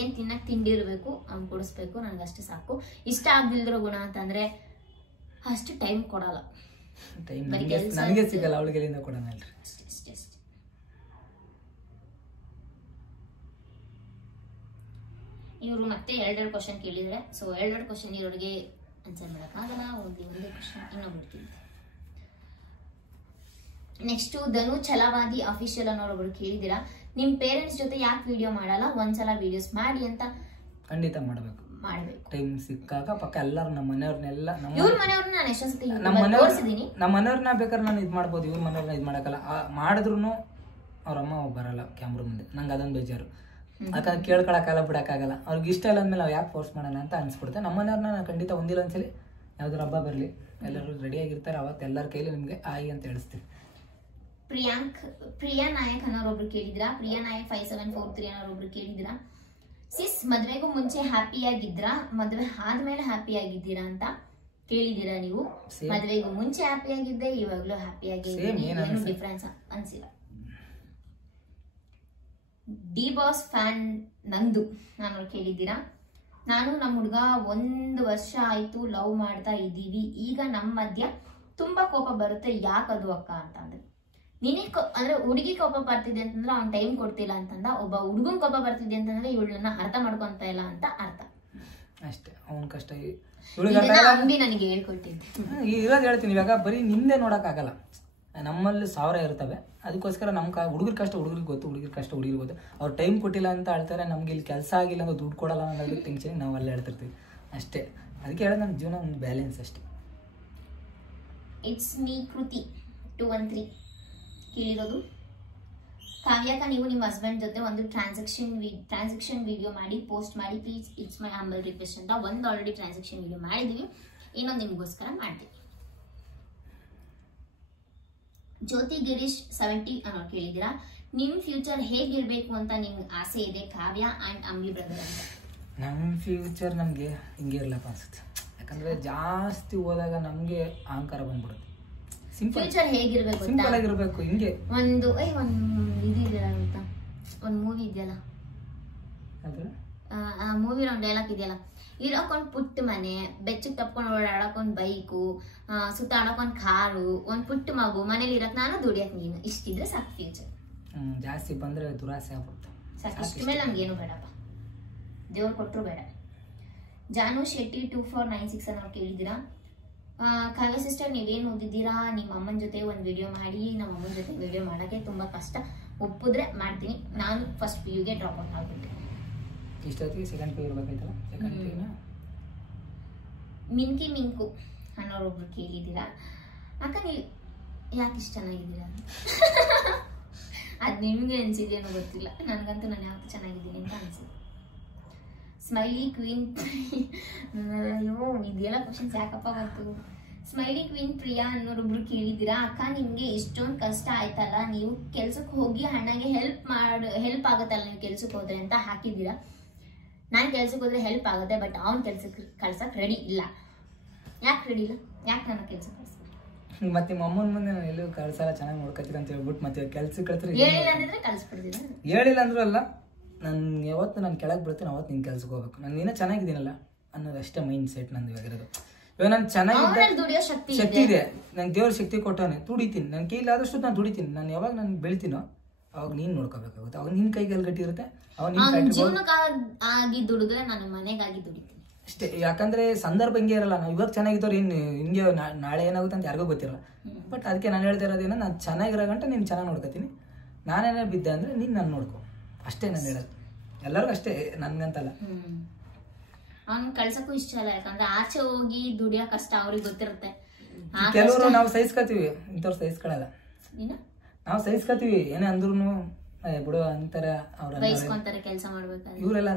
ಏನ್ ತಿನ್ನಕ್ ತಿಂಡಿ ಇರ್ಬೇಕು, ಅವ್ನು ಕೊಡಿಸ್ಬೇಕು. ನನಗೆ ಅಷ್ಟು ಸಾಕು. ಇಷ್ಟ ಆಗ್ದಿಲ್ದಿರೋ ಗುಣ ಅಂತಂದ್ರೆ ಅಷ್ಟು ಟೈಮ್ ಕೊಡಲ್ಲ. ಟೈಮ್ ನನಗೆ ಸಿಗಲ್ಲ, ಅವಳಿಗೆ ಎಲ್ಲಿಂದ ಕೊಡೋಣ ಅಲ್ರಿ. ಇವರು ಮತ್ತೆ 2 ಕ್ವಶನ್ ಕೇಳಿದ್ರೆ, ಸೊ 2 ಕ್ವಶನ್ ಇರೋರಿಗೆ ಆನ್ಸರ್ ಮಾಡಕ್ಕಾಗಲ್ಲ. ಒಂದೇ ಕ್ವಶನ್ ಇನ್ನೊಬ್ಬಿಡ್ತೀನಿ. ನೆಕ್ಸ್ಟ್ ಧನು ಛಲವಾದಿ ಅಫಿಷಿಯಲ್ ಅನ್ನೋರೊಬ್ರು ಕೇಳಿದಿರಾ, ನಿಮ್ ಪೇರೆಂಟ್ಸ್ ಜೊತೆ ಯಾಕೆ ವಿಡಿಯೋ ಮಾಡಲ್ಲ, ಒಂದ್ಸಲ ವಿಡಿಯೋಸ್ ಮಾಡಿ ಅಂತ. ಖಂಡಿತ ಮಾಡ್ಬೇಕು. ಟೈಮ್ ಸಿಕ್ಕಾಗ ಪಕ್ಕ ಎಲ್ಲರೂ ನಮ್ಮ ಮನೆಯವ್ರನ್ನೆಲ್ಲ ಇವ್ರ ಮನೆಯವ್ರನ್ನ ನಾನು ಎಷ್ಟೊಂದ್ಸತಿ ನಮ್ಮ ಮನೆಯವ್ರನ್ನ ಬೇಕಾದ್ರೆ ನಾನು ಇದು ಮಾಡ್ಬೋದು. ಇವ್ರ ಮನೆಯವ್ರನ್ನ ಇದು ಮಾಡಕ್ಕಲ್ಲ. ಮಾಡಿದ್ರು ಅವ್ರ ಅಮ್ಮ ಬರಲ್ಲ ಕ್ಯಾಮ್ರಾ ಮುಂದೆ. ನಂಗೆ ಅದೊಂದು ಬೇಜಾರು. ಯಾಕಂದ್ರೆ ಕೇಳ್ಕೊಳಕ್ಕಾಗಲ್ಲ, ಬಿಡಕ್ಕಾಗಲ್ಲ. ಅವ್ರಿಗೆ ಇಷ್ಟ ಇಲ್ಲ ಅಂದ್ಮೇಲೆ ನಾವು ಯಾಕೆ ಫೋರ್ಸ್ ಮಾಡೋಣ ಅಂತ ಅನ್ಸ್ಬಿಡುತ್ತೆ. ನಮ್ಮ ಮನೆಯವ್ರನ್ನ ನಾನು ಖಂಡಿತ ಒಂದಿಲ್ಲ ಒಂದ್ಸಲಿ ಯಾವ್ದಾರು ಹಬ್ಬ ಬರಲಿ ಎಲ್ಲರೂ ರೆಡಿಯಾಗಿರ್ತಾರೆ, ಅವತ್ತು ಎಲ್ಲರ ಕೈಲಿ ನಿಮ್ಗೆ ಆಯಿ ಅಂತ ಹೇಳಿಸ್ತೀವಿ. ಪ್ರಿಯಾ ನಾಯಕ್ ಅನ್ನೋರೊಬ್ರು ಕೇಳಿದ್ರಾ, ಪ್ರಿಯಾ ನಾಯಕ್ 5743 ಅನ್ನೋರೊಬ್ರು ಕೇಳಿದ್ರಾ, ಸಿಸ್ ಮದ್ವೆಗೂ ಮುಂಚೆ ಹ್ಯಾಪಿಯಾಗಿದ್ರಾ, ಮದ್ವೆ ಆದ್ಮೇಲೆ ಹ್ಯಾಪಿಯಾಗಿದ್ದೀರಾ ಅಂತ ಕೇಳಿದೀರಾ ನೀವು. ಮದ್ವೆಗೂ ಮುಂಚೆ ಹ್ಯಾಪಿಯಾಗಿದ್ದೆ, ಇವಾಗ್ಲೂ ಹ್ಯಾಪಿಯಾಗಿದ್ದೀನಿ, ಏನು ಡಿಫ್ರೆನ್ಸ್ ಅನ್ಸಿಲ್ಲ. ಡಿ ಬಾಸ್ ಫ್ಯಾನ್ ನಂದು ನಾನು ಕೇಳಿದ್ದೀರಾ. ನಾನು ನಮ್ಮ ಹುಡುಗ 1 ವರ್ಷ ಆಯ್ತು ಲವ್ ಮಾಡ್ತಾ ಇದ್ದೀವಿ. ಈಗ ನಮ್ಮ ಮಧ್ಯ ತುಂಬಾ ಕೋಪ ಬರುತ್ತೆ, ಯಾಕದು ಅಕ್ಕ ಅಂತ ಅಂದ್ರೆ, ನಿನಗೆ ಅಂದ್ರೆ ಹುಡುಗಿ ಕೋಪ ಬರ್ತಿದೆ ಅಂತಂದ್ರೆ ಅವ್ನ್ ಟೈಮ್ ಕೊಡ್ತಿಲ್ಲ ಅಂತಂದ, ಒಬ್ಬ ಹುಡುಗನ್ ಕೋಪ ಬರ್ತಿದೆ ಅಂತಂದ್ರೆ ಇವಳನ್ನ ಅರ್ಥ ಮಾಡ್ಕೊಂತ ಇಲ್ಲ ಅಂತ ಅರ್ಥ ಅಷ್ಟೇ. ಅವನ್ ಕಷ್ಟ ಅಂಬಿ ನನಗೆ ಹೇಳ್ಕೊಟ್ಟಿದ್ದೆ. ಇರೋದು ಹೇಳ್ತೀನಿ, ಇವಾಗ ಬರೀ ನಿಂದೆ ನೋಡಕ್ ಆಗಲ್ಲ, ನಮ್ಮಲ್ಲಿ 1000 ಇರ್ತವೆ. ಅದಕ್ಕೋಸ್ಕರ ನಮ್ಮ ಹುಡುಗರ ಕಷ್ಟ ಹುಡುಗರಿಗೆ ಗೊತ್ತು, ಹುಡುಗರ ಕಷ್ಟ ಹುಡುಗರಿಗೆ ಗೊತ್ತು. ಅವ್ರು ಟೈಮ್ ಕೊಟ್ಟಿಲ್ಲ ಅಂತ ಹೇಳ್ತಾರೆ, ನಮ್ಗೆ ಇಲ್ಲಿ ಕೆಲಸ ಆಗಿಲ್ಲ ಅಂದ್ರೆ ದುಡ್ಡು ಕೊಡಲ್ಲ ಅನ್ನೋದು ಟೆನ್ಷನ್ ನಾವು ಅಲ್ಲೇ ಹೇಳ್ತಿರ್ತೀವಿ ಅಷ್ಟೇ. ಅದಕ್ಕೆ ಹೇಳೋದು ನಮ್ಮ ಜೀವನ ಒಂದು ಬ್ಯಾಲೆನ್ಸ್ ಅಷ್ಟೇ. ಇಟ್ಸ್ ಮೀ ಕೃತಿ 213 ಕೇಳಿರೋದು. ಕಾವ್ಯಾಕ ನೀವು ನಿಮ್ಮ ಹಸ್ಬೆಂಡ್ ಜೊತೆ ಒಂದು ಟ್ರಾನ್ಸಾಕ್ಷನ್ ವಿಡಿಯೋ ಮಾಡಿ ಪೋಸ್ಟ್ ಮಾಡಿ please, it's my humble request ಅಂತ. ಒಂದು ಆಲ್ರೆಡಿ ಟ್ರಾನ್ಸಾಕ್ಷನ್ ವಿಡಿಯೋ ಮಾಡಿದ್ವಿ, ಇನ್ನೊಂದು ನಿಮಗೋಸ್ಕರ ಮಾಡ್ತೀವಿ. ಜ್ಯೋತಿ ಗಿರೀಶ್ 70 ಅನ್ನೋ ಕೇಳಿದ್ದೀರಾ. ನಿಮ್ ಫ್ಯೂಚರ್ ಹೇಗಿರ್ಬೇಕು ಅಂತ ನಿಮ್ಗೆ ಆಸೆ ಇದೆ ಕಾವ್ಯ ಅಂಡ್ ಅಂಬಿ ಬ್ರದರ್ ಅಂತ. ನಮ್ಮ ಫ್ಯೂಚರ್ ನಮಗೆ ಹಿಂಗೆ ಇರ್ಲಪ್ಪ ಅನ್ಸುತ್ತೆ, ಯಾಕಂದ್ರೆ ಜಾಸ್ತಿ ಹೋದಾಗ ನಮಗೆ ಅಹಂಕಾರ ಬಂದ್ಬಿಡುತ್ತೆ. ಫ್ಯೂಚರ್ ಹೇಗಿರ್ಬೇಕು, ಸಿಂಪಲ್ ಆಗಿರ್ಬೇಕು. ಹಿಂಗೆ ಒಂದು ಇದೆಯಲ್ಲ ಅಂತ, ಒಂದು ಮೂವಿ ಇದೆಯಲ್ಲ, ಆ ಮೂವಿ ಒಂದು ಡೈಲಾಗ್ ಇದೆಯಲ್ಲ, ಇರೋಕೊಂದ್ ಪುಟ್ಟ ಮನೆ, ಬೆಚ್ಚಗ್ ತಪ್ಕೊಂಡು ಓಡಾಡಕೊಂದ್ ಬೈಕು, ಸುತ್ತಾಡಕೊಂದ್ ಕಾರು, ಒಂದ್ ಪುಟ್ಟ ಮಗು, ಮನೇಲಿ ಇರಕ್ ನಾನು, ದುಡಿಯಕ್ ನೀನು, ಇಷ್ಟಿದ್ರೆ ಸಾಕು ಫ್ಯೂಚರ್. ಜಾಸ್ತಿ ಬಂದ್ರೆ ದುರಾಸೆ ಆಗ್ಬಿಡುತ್ತೆ ಸಾಕು. ಇಷ್ಟ ಮೇಲೆ ನಮ್ಗೇನು ಬೇಡಪ್ಪ, ದೇವ್ರು ಕೊಟ್ಟರು ಬೇಡ. ಜಾನು ಶೆಟ್ಟಿ 2496 ಅನ್ನೋ ಕೇಳಿದ್ದೀರಾ. ಕಾವ್ಯ ಸಿಸ್ಟರ್ ನೀವೇನು ಓದಿದ್ದೀರಾ, ನಿಮ್ಮ ಅಮ್ಮನ ಜೊತೆ ಒಂದು ವಿಡಿಯೋ ಮಾಡಿ. ನಮ್ಮ ಅಮ್ಮನ ಜೊತೆ ವಿಡಿಯೋ ಮಾಡೋಕ್ಕೆ ತುಂಬ ಕಷ್ಟ, ಒಪ್ಪಿದ್ರೆ ಮಾಡ್ತೀನಿ. ನಾನು ಫಸ್ಟ್ PU ಗೆ ಡ್ರಾಪ್ ಔಟ್ ಆಗ್ಬಿಟ್ಟೆ. ಇಷ್ಟೊತ್ತಿಗೆ ಸೆಕೆಂಡ್ PU ಇರಬೇಕಾಯ್ತಲ್ಲ. ಸೆಕೆಂಡ್ PU ಮಿಂಕಿ ಮಿಂಕು ಅನ್ನೋರೊಬ್ರು ಕೇಳಿದ್ದೀರಾ. ಅಕ್ಕ ನೀವು ಯಾಕೆ ಇಷ್ಟ ಚೆನ್ನಾಗಿದ್ದೀರಾ ಅದು ನಿಮಗೆ ಅನ್ಸಿದೇನೋ ಗೊತ್ತಿಲ್ಲ, ನನಗಂತೂ ನಾನು ಯಾಕೆ ಚೆನ್ನಾಗಿದ್ದೀನಿ ಅಂತ ಅನ್ಸಿದೆ. ಸ್ಮೈಲಿ ಕ್ವೀನ್ ಅಯ್ಯೋ ಇದೆಲ್ಲ ಕ್ವಶನ್ಸ್ ಯಾಕಪ್ಪ ಬಂತು. ಸ್ಮೈಲಿ ಕ್ವೀನ್ ಪ್ರಿಯಾ ಅನ್ನೋರೊಬ್ರು ಕೇಳಿದ್ದೀರಾ. ಅಕ್ಕ ನಿಮ್ಗೆ ಇಷ್ಟೊಂದು ಕಷ್ಟ ಆಯ್ತಲ್ಲ, ನೀವು ಕೆಲ್ಸಕ್ಕೆ ಹೋಗಿ ಅಣ್ಣಗೆ ಹೆಲ್ಪ್ ಆಗುತ್ತಲ್ಲ ನೀವು ಕೆಲ್ಸಕ್ಕೆ ಹೋದ್ರೆ ಅಂತ ಹಾಕಿದ್ದೀರಾ. ನಾನು ಕೆಲ್ಸಕ್ಕೆ ಹೋದ್ರೆ ಹೆಲ್ಪ್ ಆಗುತ್ತೆ, ಬಟ್ ಅವ್ನ ಕೆಲ್ಸಕ್ಕೆ ಕಳ್ಸಕ್ ರೆಡಿ ಇಲ್ಲ. ಯಾಕೆ ರೆಡಿ ಇಲ್ಲ, ಯಾಕೆ ನನ್ನ ಕೆಲ್ಸಕ್ಕೆ ಕಳ್ಸ? ಮತ್ತೆ ನಿಮ್ಮ ಅಮ್ಮನ ಮುಂದೆ ನಾನು ಎಲ್ಲೂ ಕಳ್ಸಲ್ಲ, ಚೆನ್ನಾಗಿ ನೋಡ್ಕೊತೀರ ಅಂತ ಹೇಳ್ಬಿಟ್ಟು ಮತ್ತೆ ಕೆಲ್ಸಕ್ಕೆ ಕಳ್ಸಿದ್ರೆ ಹೇಳಿಲ್ಲ ಅಂದ್ರೆ ಕಳ್ಸ್ಬಿಡ್ತೀರ. ಹೇಳಿಲ್ಲ ಅಂದ್ರೂ ಅಲ್ಲ, ನಾನು ಯಾವತ್ತು ನಾನು ಕೆಳಗೆ ಬರ್ತೀನಿ ಅವತ್ತು ನಿನ್ನ ಕೆಲ್ಸಕ್ಕೆ ಹೋಗ್ಬೇಕು, ನಾನು ನೀನೇ ಚೆನ್ನಾಗಿದ್ದೀನಲ್ಲ ಅನ್ನೋದು ಅಷ್ಟೇ ಮೈಂಡ್ ಸೆಟ್ ನಂದು ಇವಾಗಿರೋದು. ಇವಾಗ ನಾನು ಚೆನ್ನಾಗಿದ್ದ ಶಕ್ತಿ ಇದೆ, ನಂಗೆ ದೇವ್ರ ಶಕ್ತಿ ಕೊಟ್ಟವನೇ, ದುಡಿತೀನಿ, ನನ್ನ ಕೈಲಾದಷ್ಟು ನಾನು ದುಡಿತೀನಿ. ನಾನು ಯಾವಾಗ ನಾನು ಬೆಳಿತೀನೋ ಅವಾಗ ನೀನು ನೋಡ್ಕೋಬೇಕಾಗುತ್ತೆ, ಅವಾಗ ನಿನ್ನ ಕೈಗೆಲ್ಲ ಗಟ್ಟಿ ಇರುತ್ತೆ. ಆಗಿ ದುಡಿದ್ರೆ ನಾನು ಮನೆಗಾಗಿ ದುಡಿತೀನಿ ಅಷ್ಟೇ. ಯಾಕಂದ್ರೆ ಸಂದರ್ಭ ಹಿಂಗೆ ಇರಲ್ಲ, ನಾವು ಇವಾಗ ಚೆನ್ನಾಗಿದ್ದವ್ರು ಏನು ಹಿಂಗೆ ನಾಳೆ ಏನಾಗುತ್ತೆ ಅಂತ ಯಾರಿಗೂ ಗೊತ್ತಿರಲ್ಲ. ಬಟ್ ಅದಕ್ಕೆ ನಾನು ಹೇಳ್ತಾ ಇರೋದೇನೋ, ನಾನು ಚೆನ್ನಾಗಿರೋ ಗಂಟ ನೀನು ಚೆನ್ನಾಗಿ ನೋಡ್ಕೊತೀನಿ, ನಾನೇನೇ ಬಿದ್ದೆ ಅಂದ್ರೆ ನೀನು ನಾನು ನೋಡ್ಕೊ ಅಷ್ಟೇ. ನಾನು ಹೇಳೋದು ಎಲ್ಲರಿಗೂ ಅಷ್ಟೇ, ನನ್ಗಂತಲ್ಲ. ಅವ್ನ್ ಕಳ್ಸಕ್ಕೂ ಇಷ್ಟ ಇಲ್ಲ, ಯಾಕಂದ್ರೆ ಆಚೆ ಹೋಗಿ ದುಡಿಯೋ ಕಷ್ಟ ಅವ್ರಿಗೆ ಗೊತ್ತಿರುತ್ತೆ. ಕೆಲವರು ನಾವು ಸಹಿಸ್ಕೊತೀವಿ, ಇಂಥವ್ರು ಸಹಿಸ್ಕೊಳ್ಳಲ್ಲ. ನಾವು ಸಹಿಸ್ಕೊತೀವಿ, ಏನೇ ಅಂದ್ರೂ ಬಿಡು ಅಂತಾರೆ, ಬೈಸ್ಕೊಂತಾರೆ ಕೆಲಸ ಮಾಡ್ಬೇಕಾದ್ರೆ. ಇವಳೆಲ್ಲ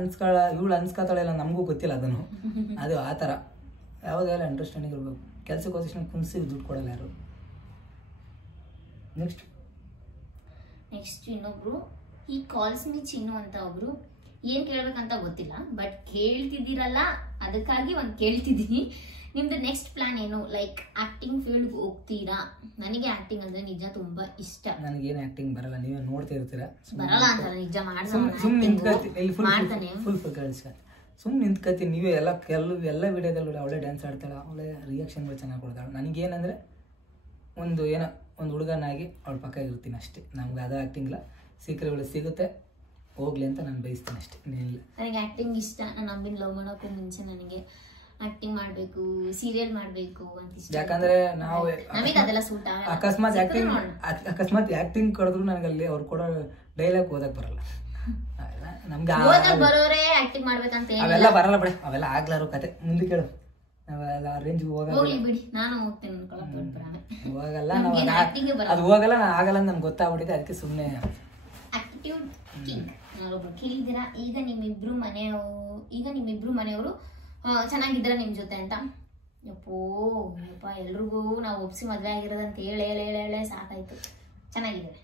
ಇವಳು ಅನ್ಸ್ಕೊತಾಳೆಲ್ಲ, ನಮಗೂ ಗೊತ್ತಿಲ್ಲ ಅದನ್ನು. ಅದು ಆ ಥರ ಯಾವುದೆಲ್ಲ ಅಂಡರ್ಸ್ಟ್ಯಾಂಡಿಂಗ್ ಇರ್ಬೇಕು. ಕೆಲ್ಸಕ್ಕೆ ಹೋದ ತಕ್ಷಣ ಕುಂಸಿಗೆ ದುಡ್ಡು ಕೊಡಲ್ಲ ಯಾರು. ನೆಕ್ಸ್ಟ್ ಇನ್ನೊಬ್ರು ಈ ಕಾಲ್ಸ್ ಮೀ ಚಿನ್ನು ಅಂತ ಒಬ್ರು, ಏನ್ ಕೇಳ್ಬೇಕಂತ ಗೊತ್ತಿಲ್ಲ, ಬಟ್ ಕೇಳ್ತಿದ್ದೀರಲ್ಲ ಅದಕ್ಕಾಗಿ ಒಂದ್ ಕೇಳ್ತಿದ್ದೀನಿ. ನಿಮ್ದು ನೆಕ್ಸ್ಟ್ ಪ್ಲಾನ್ ಏನು? ಲೈಕ್ ಆಕ್ಟಿಂಗ್ ಫೀಲ್ಡ್ ಹೋಗ್ತೀರಾ? ನನಗೆ ಆಕ್ಟಿಂಗ್ ಅಂದ್ರೆ ನಿಜ ತುಂಬಾ ಇಷ್ಟ. ನನಗೇನು ಆಕ್ಟಿಂಗ್ ಬರಲ್ಲ, ನೀವೇ ನೋಡ್ತಾ ಇರ್ತೀರಾ. ಬರಲ್ಲ ಅಂತ ನಿಜ ಸುಮ್ಮನೆ ನಿಂತ್ಕತ್ತೀನಿ. ನೀವೇ ಎಲ್ಲ ವಿಡಿಯೋದಲ್ಲಿ ಅವಳೇ ಡ್ಯಾನ್ಸ್ ಆಡ್ತಾಳೆ, ಅವಳೇ ರಿಯಾಕ್ಷನ್ಗಳು ಚೆನ್ನಾಗಿ ಕೊಡ್ತಾಳೆ. ನನಗೇನಂದ್ರೆ ಒಂದು ಹುಡುಗನಾಗಿ ಅವಳ ಪಕ್ಕ ಇರ್ತೀನಿ ಅಷ್ಟೇ. ನಮ್ಗೆ ಅದ ಆಕ್ಟಿಂಗ್ ಇಲ್ಲ, ಸಿಕ್ಕರೆ ಸಿಗುತ್ತೆ ಹೋಗ್ಲಿ ಅಂತ ನಾನು ಬಯಸ್ತೀನಿ ಅಷ್ಟೇ. ನನಗೆ ಆಕ್ಟಿಂಗ್ ಇಷ್ಟ. ನಾನು ಅಂಬಿನ ಲವ್ ಮಾಡೋಕ್ಕೂ ಮುಂಚೆ ನನಗೆ ಆಕ್ಟಿಂಗ್ ಮಾಡ್ಬೇಕು, ಸೀರಿಯಲ್ ಮಾಡ್ಬೇಕು ಅಂತ ಇಷ್ಟ. ಯಾಕಂದ್ರೆ ನಾವು ಅದೆಲ್ಲ ಸೂಟ್ ಅಕಸ್ಮಾತ್ ಆಕ್ಟಿಂಗ್ ಕರೆದ್ರು ನನಗಲ್ಲಿ ಅವ್ರು ಕೊಡೋ ಡೈಲಾಗ್ ಓದಕ್ ಬರಲ್ಲ. ನಮ್ಗೆ ಬರೋರೇ ಆಕ್ಟಿಂಗ್ ಮಾಡ್ಬೇಕಂತ ಅವೆಲ್ಲ ಬರಲ್ಲ ಬಿಡಿ, ಅವೆಲ್ಲ ಆಗ್ಲಾರು ಕತೆ. ಮುಂದೆ ಕೇಳು, ನಾವೆಲ್ಲ ರೇಂಜ್ ಹೋಗಲ್ಲ ಬಿಡಿ. ನಾನು ಹೋಗ್ತೇನೆ ಹೋಗಲ್ಲ, ಅದು ಹೋಗಲ್ಲ, ನಾನು ಆಗಲ್ಲ ಅಂತ ನನ್ಗೆ ಗೊತ್ತಾಗ್ಬಿಟ್ಟಿದೆ. ಅದಕ್ಕೆ ಸುಮ್ಮನೆ ಆಟಿಟ್ಯೂಡ್ ಕಿಂಗ್ ಒಬ್ರು ಕೇಳಿದ್ದೀರಾ. ಈಗ ನಿಮ್ಮಿಬ್ರು ಮನೆಯವರು ಚೆನ್ನಾಗಿದ್ದೀರಾ ನಿಮ್ ಜೊತೆ ಅಂತ? ಯಪ್ಪ ಎಲ್ರಿಗೂ ನಾವು ಒಪ್ಸಿ ಮದ್ವೆ ಆಗಿರೋದಂತ ಹೇಳೇ ಸಾಕಾಯ್ತು. ಚೆನ್ನಾಗಿದ್ದಾರೆ.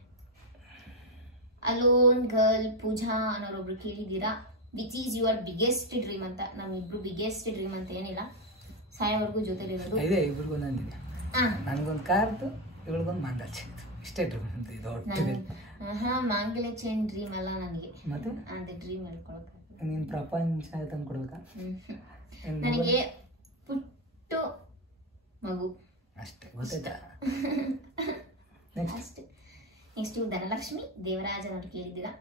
ಅಲೋನ್ ಗರ್ಲ್ ಪೂಜಾ ಅನ್ನೋರೊಬ್ರು ಕೇಳಿದ್ದೀರಾ. Which is your biggest dream ಅಂತ. ನಮ್ಮಿಬ್ರು ಬಿಗ್ಗೆಸ್ಟ್ ಡ್ರೀಮ್ ಅಂತ ಏನಿಲ್ಲ, ಸಾಯೋವರೆಗೂ ಜೊತೆಲಿರೋದು ಇದೆ. ಇಬ್ರಿಗೂ ಒಂದಿದೆ, ನನಗೊಂದು ಕಾರ್ದು, ಇವಳಿಗೊಂದು ಮಾಂಗಲ್ಯ ಚೈನ್, ಇಷ್ಟೇ ಡ್ರೀಮ್ ಅಂತ. ಇದು ಮಾಂಗಲ್ಯ ಚೈನ್ ಡ್ರೀಮ್ ಅಲ್ಲ ನನಗೆ, ಮತ್ತೆ ಅದೇ ಡ್ರೀಮ್ ಹೇಳ್ಕೊಳಕ ನೀನ್ ಪ್ರಪಂಚ ತಂದು ಕೊಡ್ಬೇಕಾ? ನನಗೆ ಪುಟ್ಟು ಮಗು ಅಷ್ಟೇ, ಗೊತ್ತಾಯ್ತಾ? ಅಷ್ಟೇ. ನೆಕ್ಸ್ಟ್ ಧನಲಕ್ಷ್ಮಿ ದೇವರಾಜ್ ಅವ್ರು ಕೇಳಿದ್ದೀರಾ,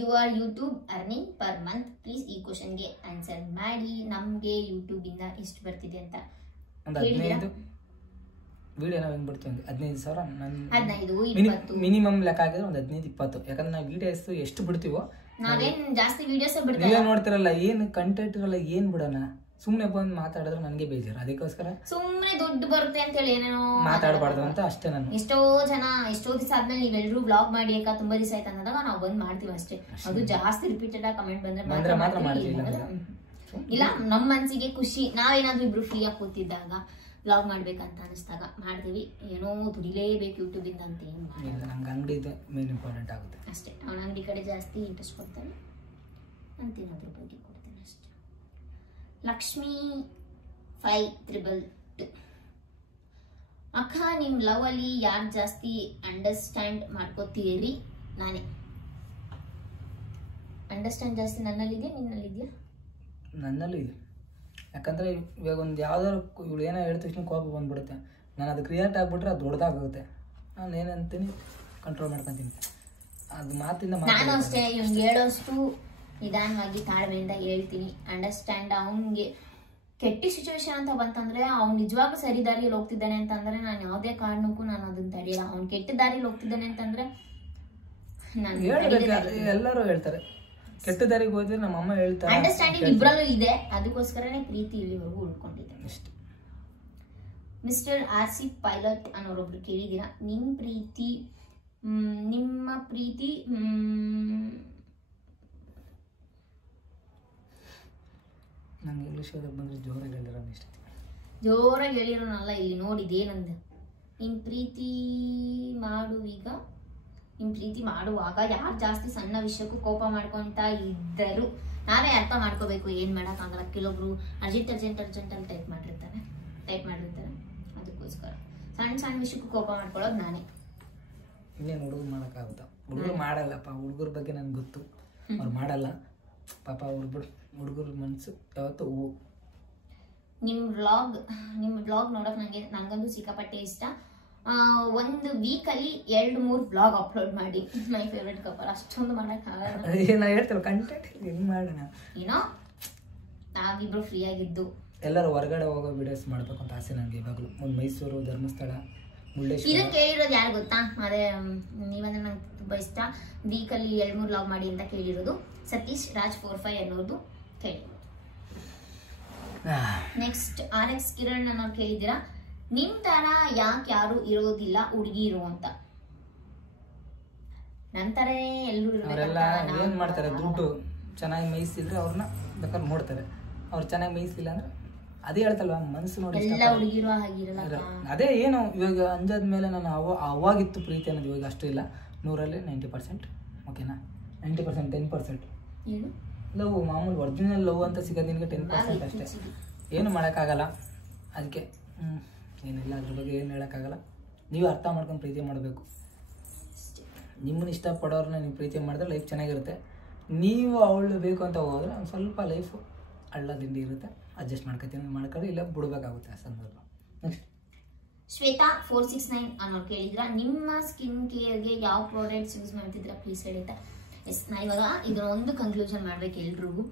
you are YouTube earning per month, please ಈ ಕ್ವಶನ್ಗೆ ಆನ್ಸರ್ ಮಾಡಿ. ನಮ್ಗೆ ಯೂಟ್ಯೂಬ್ ಇಂದ ಎಷ್ಟು ಬರ್ತಿದೆ ಅಂತ ಒಂದು 15 ವಿಡಿಯೋ ನಾವು ಹೆಂಗ್ ಬಿಡ್ತೀವಿ, 15,000 15-20 ಮಿನಿಮಮ್ ಲೆಕ್ಕ ಆಗಿದ್ರೆ ಒಂದು 15-20. ಯಾಕಂದ್ರೆ ನಾವು ವಿಡಿಯೋಸ್ ಎಷ್ಟು ಬಿಡ್ತೀವೋ, ನಾವೇನ್ ಜಾಸ್ತಿ ವಿಡಿಯೋಸ್ ಬಿಡ್ತೀವಿ, ನೀವೇ ನೋಡ್ತಿರಲ್ಲ, ಏನ್ ಕಂಟೆಂಟ್ ಇರಲ್ಲ, ಏನ್ ಬಿಡೋಣ, ಸುಮ್ನೆ ಬಂದು ಮಾತಾಡಿದ್ರೆ ನನಗೆ ಬೇಜಾರು. ಅದಕ್ಕೋಸ್ಕರ ಸುಮ್ನೆ ದುಡ್ಡು ಬರುತ್ತೆ ಅಂತ ಹೇಳಿ ಏನೇನೋ ಮಾತಾಡಬಾರ್ದು ಅಂತ ಅಷ್ಟೇ. ನಾನು ಎಷ್ಟೋ ದಿವಸ ಆದ್ಮೇಲೆ ನೀವೆಲ್ಲರೂ ವ್ಲಾಗ್ ಮಾಡಿ ಅಕ್ಕ ತುಂಬಾ ದಿವಸ ಆಯ್ತು ಅನ್ನೋದಾಗ ನಾವು ಬಂದ್ ಮಾಡ್ತೀವಿ ಅಷ್ಟೇ. ಅದು ಜಾಸ್ತಿ ರಿಪೀಟೆಡ್ ಆಗಿ ಕಮೆಂಟ್ ಬಂದ್ರೆ ಮಾತ್ರ ಮಾಡ್ತೀವಿ. ಇಲ್ಲ, ನಮ್ಮ ಮನ್ಸಿಗೆ ಖುಷಿ, ನಾವೇನಾದ್ರೂ ಇಬ್ರು ಫ್ರೀ ಆಗಿ ಕೂತಿದ್ದಾಗ ವ್ಲಾಗ್ ಮಾಡ್ಬೇಕಂತ ಅನಿಸ್ದಾಗ ಮಾಡ್ತೀವಿ. ಏನೋ ದುಡಿಲೇಬೇಕು ಯೂಟ್ಯೂಬ್ ಇಂದ ಅಂತ ಏನು ನಮ್ಗೆ ಅಂಗಡಿ ಇದೆ ಮೇನ್ ಇಂಪಾರ್ಟೆಂಟ್ ಆಗುತ್ತೆ ಅಷ್ಟೇ. ಅವ್ನ ಅಂಗಡಿ ಕಡೆ ಜಾಸ್ತಿ ಇಂಟ್ರೆಸ್ಟ್ ಕೊಡ್ತಾನೆ ಅಂತೀನಿ, ಅದ್ರ ಬಗ್ಗೆ ಕೊಡ್ತೇನೆ ಅಷ್ಟೇ. ಲಕ್ಷ್ಮಿ 5322 ಅಕ್ಕ, ನಿಮ್ ಲವ್ ಅಲ್ಲಿ ಯಾರು ಜಾಸ್ತಿ ಅಂಡರ್ಸ್ಟ್ಯಾಂಡ್ ಮಾಡ್ಕೋತೀರಿ? ನಾನೇ. ಅಂಡರ್ಸ್ಟ್ಯಾಂಡ್ ಜಾಸ್ತಿ ನನ್ನಲ್ಲಿದೆಯಾ ನಿನ್ನಲ್ಲಿದೆಯಾ? ನನ್ನಲ್ಲಿ ಇದೆ. ಯಾಕಂದ್ರೆ ಇವಾಗ ಒಂದು ಯಾವ್ದಾದ್ರು ಇವಳು ಏನೋ ಹೇಳಿದ ತಕ್ಷಣ ಕೋಪ ಬಂದ್ಬಿಡುತ್ತೆ. ನಾನು ಅದಕ್ಕೆ ರಿಯಾಕ್ಟ್ ಆಗ್ಬಿಟ್ರೆ ಅದು ದೊಡ್ಡದಾಗುತ್ತೆ. ನಾನು ಏನಂತೀನಿ ಕಂಟ್ರೋಲ್ ಮಾಡ್ಕೊಂತೀನಿ. ಅದು ಮಾತಿಂದ ನಾನು ಅಷ್ಟೇ, ಇವ್ನಿಗೆ ಹೇಳೋಷ್ಟು ನಿಧಾನವಾಗಿ ತಾಳ್ಮೆಯಿಂದ ಹೇಳ್ತೀನಿ. ಅಂಡರ್ಸ್ಟ್ಯಾಂಡ್, ಅವನಿಗೆ ಕೆಟ್ಟ ಸಿಚುವೇಶನ್ ಅಂತ ಬಂತಂದ್ರೆ, ಅವ್ನು ನಿಜವಾಗ್ಲೂ ಸರಿ ದಾರಿಯಲ್ಲಿ ಹೋಗ್ತಿದ್ದಾನೆ ಅಂತಂದ್ರೆ ನಾನು ಯಾವುದೇ ಕಾರಣಕ್ಕೂ ನಾನು ಅದನ್ನ ತಡೆಯಲ್ಲ. ಅವ್ನು ಕೆಟ್ಟ ದಾರಿಯಲ್ಲಿ ಹೋಗ್ತಿದ್ದಾನೆ ಅಂತಂದ್ರೆ ಎಲ್ಲರೂ ಹೇಳ್ತಾರೆ, ಕೆಟ್ಟ ದಾರಿಗೆ ಹೋದ್ರೆ ನಮ್ಮ ಅಮ್ಮ ಹೇಳ್ತಾರೆ. ಅಂಡರ್ಸ್ಟ್ಯಾಂಡಿಂಗ್ ಇಬ್ಬರಲ್ಲೂ ಇದೆ, ಅದಕ್ಕೋಸ್ಕರನೇ ಪ್ರೀತಿ ಇಲ್ಲಿವರೆಗೂ ಉಳ್ಕೊಂಡಿದೆ ಅಷ್ಟೇ. ಮಿಸ್ಟರ್ RC ಪೈಲಟ್ ಅನ್ನೋರೊಬ್ರು ಕೇಳಿದ್ದೀರಾ, ನಿಮ್ಮ ಪ್ರೀತಿ ನಂಗೆ ಇಂಗ್ಲೀಷ್ ಓದಕ್ಕೆ ಬಂದರೆ ಜೋರಾಗಿ ಹೇಳಿರೋ ಇಷ್ಟ. ಜೋರಾಗಿ ಹೇಳಿರೋನಲ್ಲ, ಇಲ್ಲಿ ನೋಡಿದೇನಂದ, ನಿಮ್ಮ ಪ್ರೀತಿ ಮಾಡುವಾಗ ಯಾರು ಜಾಸ್ತಿ ಸಣ್ಣ ವಿಷಯಕ್ಕೂ ಕೋಪ ಮಾಡ್ಕೊಂತ ಇದ್ದರು ನಾವೇ ಅರ್ಥ ಮಾಡ್ಕೋಬೇಕು. ಏನ್ ಮಾಡೋಕ್ಕಾಗಲ್ಲ, ಕೆಲವೊಬ್ರು ಅರ್ಜೆಂಟ್ ಅಲ್ಲಿ ಟೈಪ್ ಮಾಡಿರ್ತಾರೆ. ಅದಕ್ಕೋಸ್ಕರ ಸಣ್ಣ ವಿಷಯಕ್ಕೂ ಕೋಪ ಮಾಡ್ಕೊಳ್ಳೋದು ನಾನೇ. ಇನ್ನೇನು ಹುಡುಗರು ಮಾಡೋಕ್ಕಾಗುತ್ತಾ? ಹುಡುಗರು ಮಾಡಲ್ಲಪ್ಪ, ಹುಡುಗರ ಬಗ್ಗೆ ನನ್ಗೆ ಗೊತ್ತು, ಅವ್ರು ಮಾಡಲ್ಲ ಪಾಪ. ಹುಡುಗರ ಮನಸ್ಸು ಯಾವತ್ತೂ ಹೂವು. ನಿಮ್ಮ ಬ್ಲಾಗ್ ನೋಡೋಕೆ ನಂಗಂತೂ ಸಿಕ್ಕಾಪಟ್ಟೆ ಇಷ್ಟ. ಒಂದು ವೀಕಲ್ಲಿ 2-3 ಬ್ಲಾಗ್ ಅಪ್ಲೋಡ್ ಮಾಡಿ. My favourite couple. ಅಷ್ಟೊಂದು ಮಾಡೋಕ್ಕಾಗಲ್ಲ, ಕಂಟೆಂಟ್ ಹೆಂಗ್ ಮಾಡೋಣ, ಏನೋ ನಾವಿಬ್ರು ಫ್ರೀ ಆಗಿದ್ದು ಎಲ್ಲರೂ ಹೊರಗಡೆ ಹೋಗೋ ವಿಡಿಯೋಸ್ ಮಾಡ್ಬೇಕು ಅಂತ ಆಸೆ ನನಗೆ ಇವಾಗಲೂ. ಒಂದು ಮೈಸೂರು, ಧರ್ಮಸ್ಥಳ, ಮುರುಡೇಶ್ವರ. ಇದನ್ನ ಕೇಳಿರೋದು ಯಾರು ಗೊತ್ತಾ? ಅದೇ ನೀವಂದ್ರೆ ನಂಗೆ ತುಂಬಾ ಇಷ್ಟ. ವೀಕಲ್ಲಿ 2-3 ಬ್ಲಾಗ್ ಮಾಡಿ ಅಂತ ಕೇಳಿರೋದು ಸತೀಶ್ ರಾಜ್ 45 ಅನ್ನೋದು ಕೇಳಿರೋದು. ನೆಕ್ಸ್ಟ್ RX ಕಿರಣ್ ಅನ್ನೋರು ಕೇಳಿದ್ದೀರಾ, ನಿಮ್ ತರ ಯಾಕೆ ಯಾರು ಇರೋದಿಲ್ಲ ಹುಡುಗಿರು ಅಂತ. ನಂತರ ಎಲ್ಲರೂ ಏನ್ ಮಾಡ್ತಾರೆ, ದುಡ್ಡು ಚೆನ್ನಾಗಿ ಮೇಯಿಸಿದ್ರೆ ಅವ್ರನ್ನ ಬೇಕಾದ್ರೆ ನೋಡ್ತಾರೆ. ಅವ್ರು ಚೆನ್ನಾಗಿ ಮೇಯಿಸಿಲ್ಲ ಅಂದ್ರೆ ಅದೇ ಹೇಳ್ತಲ್ವಾ, ಮನಸ್ಸು ನೋಡಿ. ಹುಡುಗಿರು ಆಗಿರಲ್ಲ. ಅದೇ ಏನು ಇವಾಗ ಅಂಜಾದ್ಮೇಲೆ ನಾನು ಅವಾಗಿತ್ತು ಪ್ರೀತಿ ಅನ್ನೋದು, ಇವಾಗ ಅಷ್ಟು ಇಲ್ಲ. 100ರಲ್ಲಿ 90%. ಓಕೆನಾ? 90% 10% ಲವ್, ಮಾಮೂಲಿ ಒರಿಜಿನಲ್ ಲವ್ ಅಂತ ಸಿಗೋದು ನಿನಗೆ 10% ಅಷ್ಟೇ. ಏನು ಮಾಡೋಕ್ಕಾಗಲ್ಲ. ಅದಕ್ಕೆ ಏನಿಲ್ಲ, ಅದ್ರ ಬಗ್ಗೆ ಏನು ಹೇಳೋಕ್ಕಾಗಲ್ಲ. ನೀವು ಅರ್ಥ ಮಾಡ್ಕೊಂಡು ಪ್ರೀತಿ ಮಾಡಬೇಕು. ನಿಮ್ಮನ್ನ ಇಷ್ಟಪಡೋರನ್ನ ನೀವು ಪ್ರೀತಿ ಮಾಡಿದ್ರೆ ಲೈಫ್ ಚೆನ್ನಾಗಿರುತ್ತೆ. ನೀವು ಅವಳು ಬೇಕು ಅಂತ ಹೋದ್ರೆ ಒಂದು ಸ್ವಲ್ಪ ಲೈಫು ಹಳ್ಳ ದಿಂಡಿ ಇರುತ್ತೆ, ಅಡ್ಜಸ್ಟ್ ಮಾಡ್ಕೊಂಡು ಇಲ್ಲ ಬಿಡ್ಬೇಕಾಗುತ್ತೆ ಆ ಸಂದರ್ಭ. ನೆಕ್ಸ್ಟ್ ಶ್ವೇತಾ 469 ಅನ್ನೋರು ಕೇಳಿದ್ರ, ನಿಮ್ಮ ಸ್ಕಿನ್ ಕೇರ್ಗೆ ಯಾವ ಪ್ರಾಡಕ್ಟ್ಸ್ ಯೂಸ್ ಮಾಡ್ತಿದ್ರ ಪ್ಲೀಸ್ ಹೇಳಿ ಅಂತ. ಎಸ್, ನಾ ಇವಾಗ ಇದನ್ನೊಂದು ಕನ್ಕ್ಲೂಷನ್ ಮಾಡ್ಬೇಕು ಎಲ್ರಿಗೂ.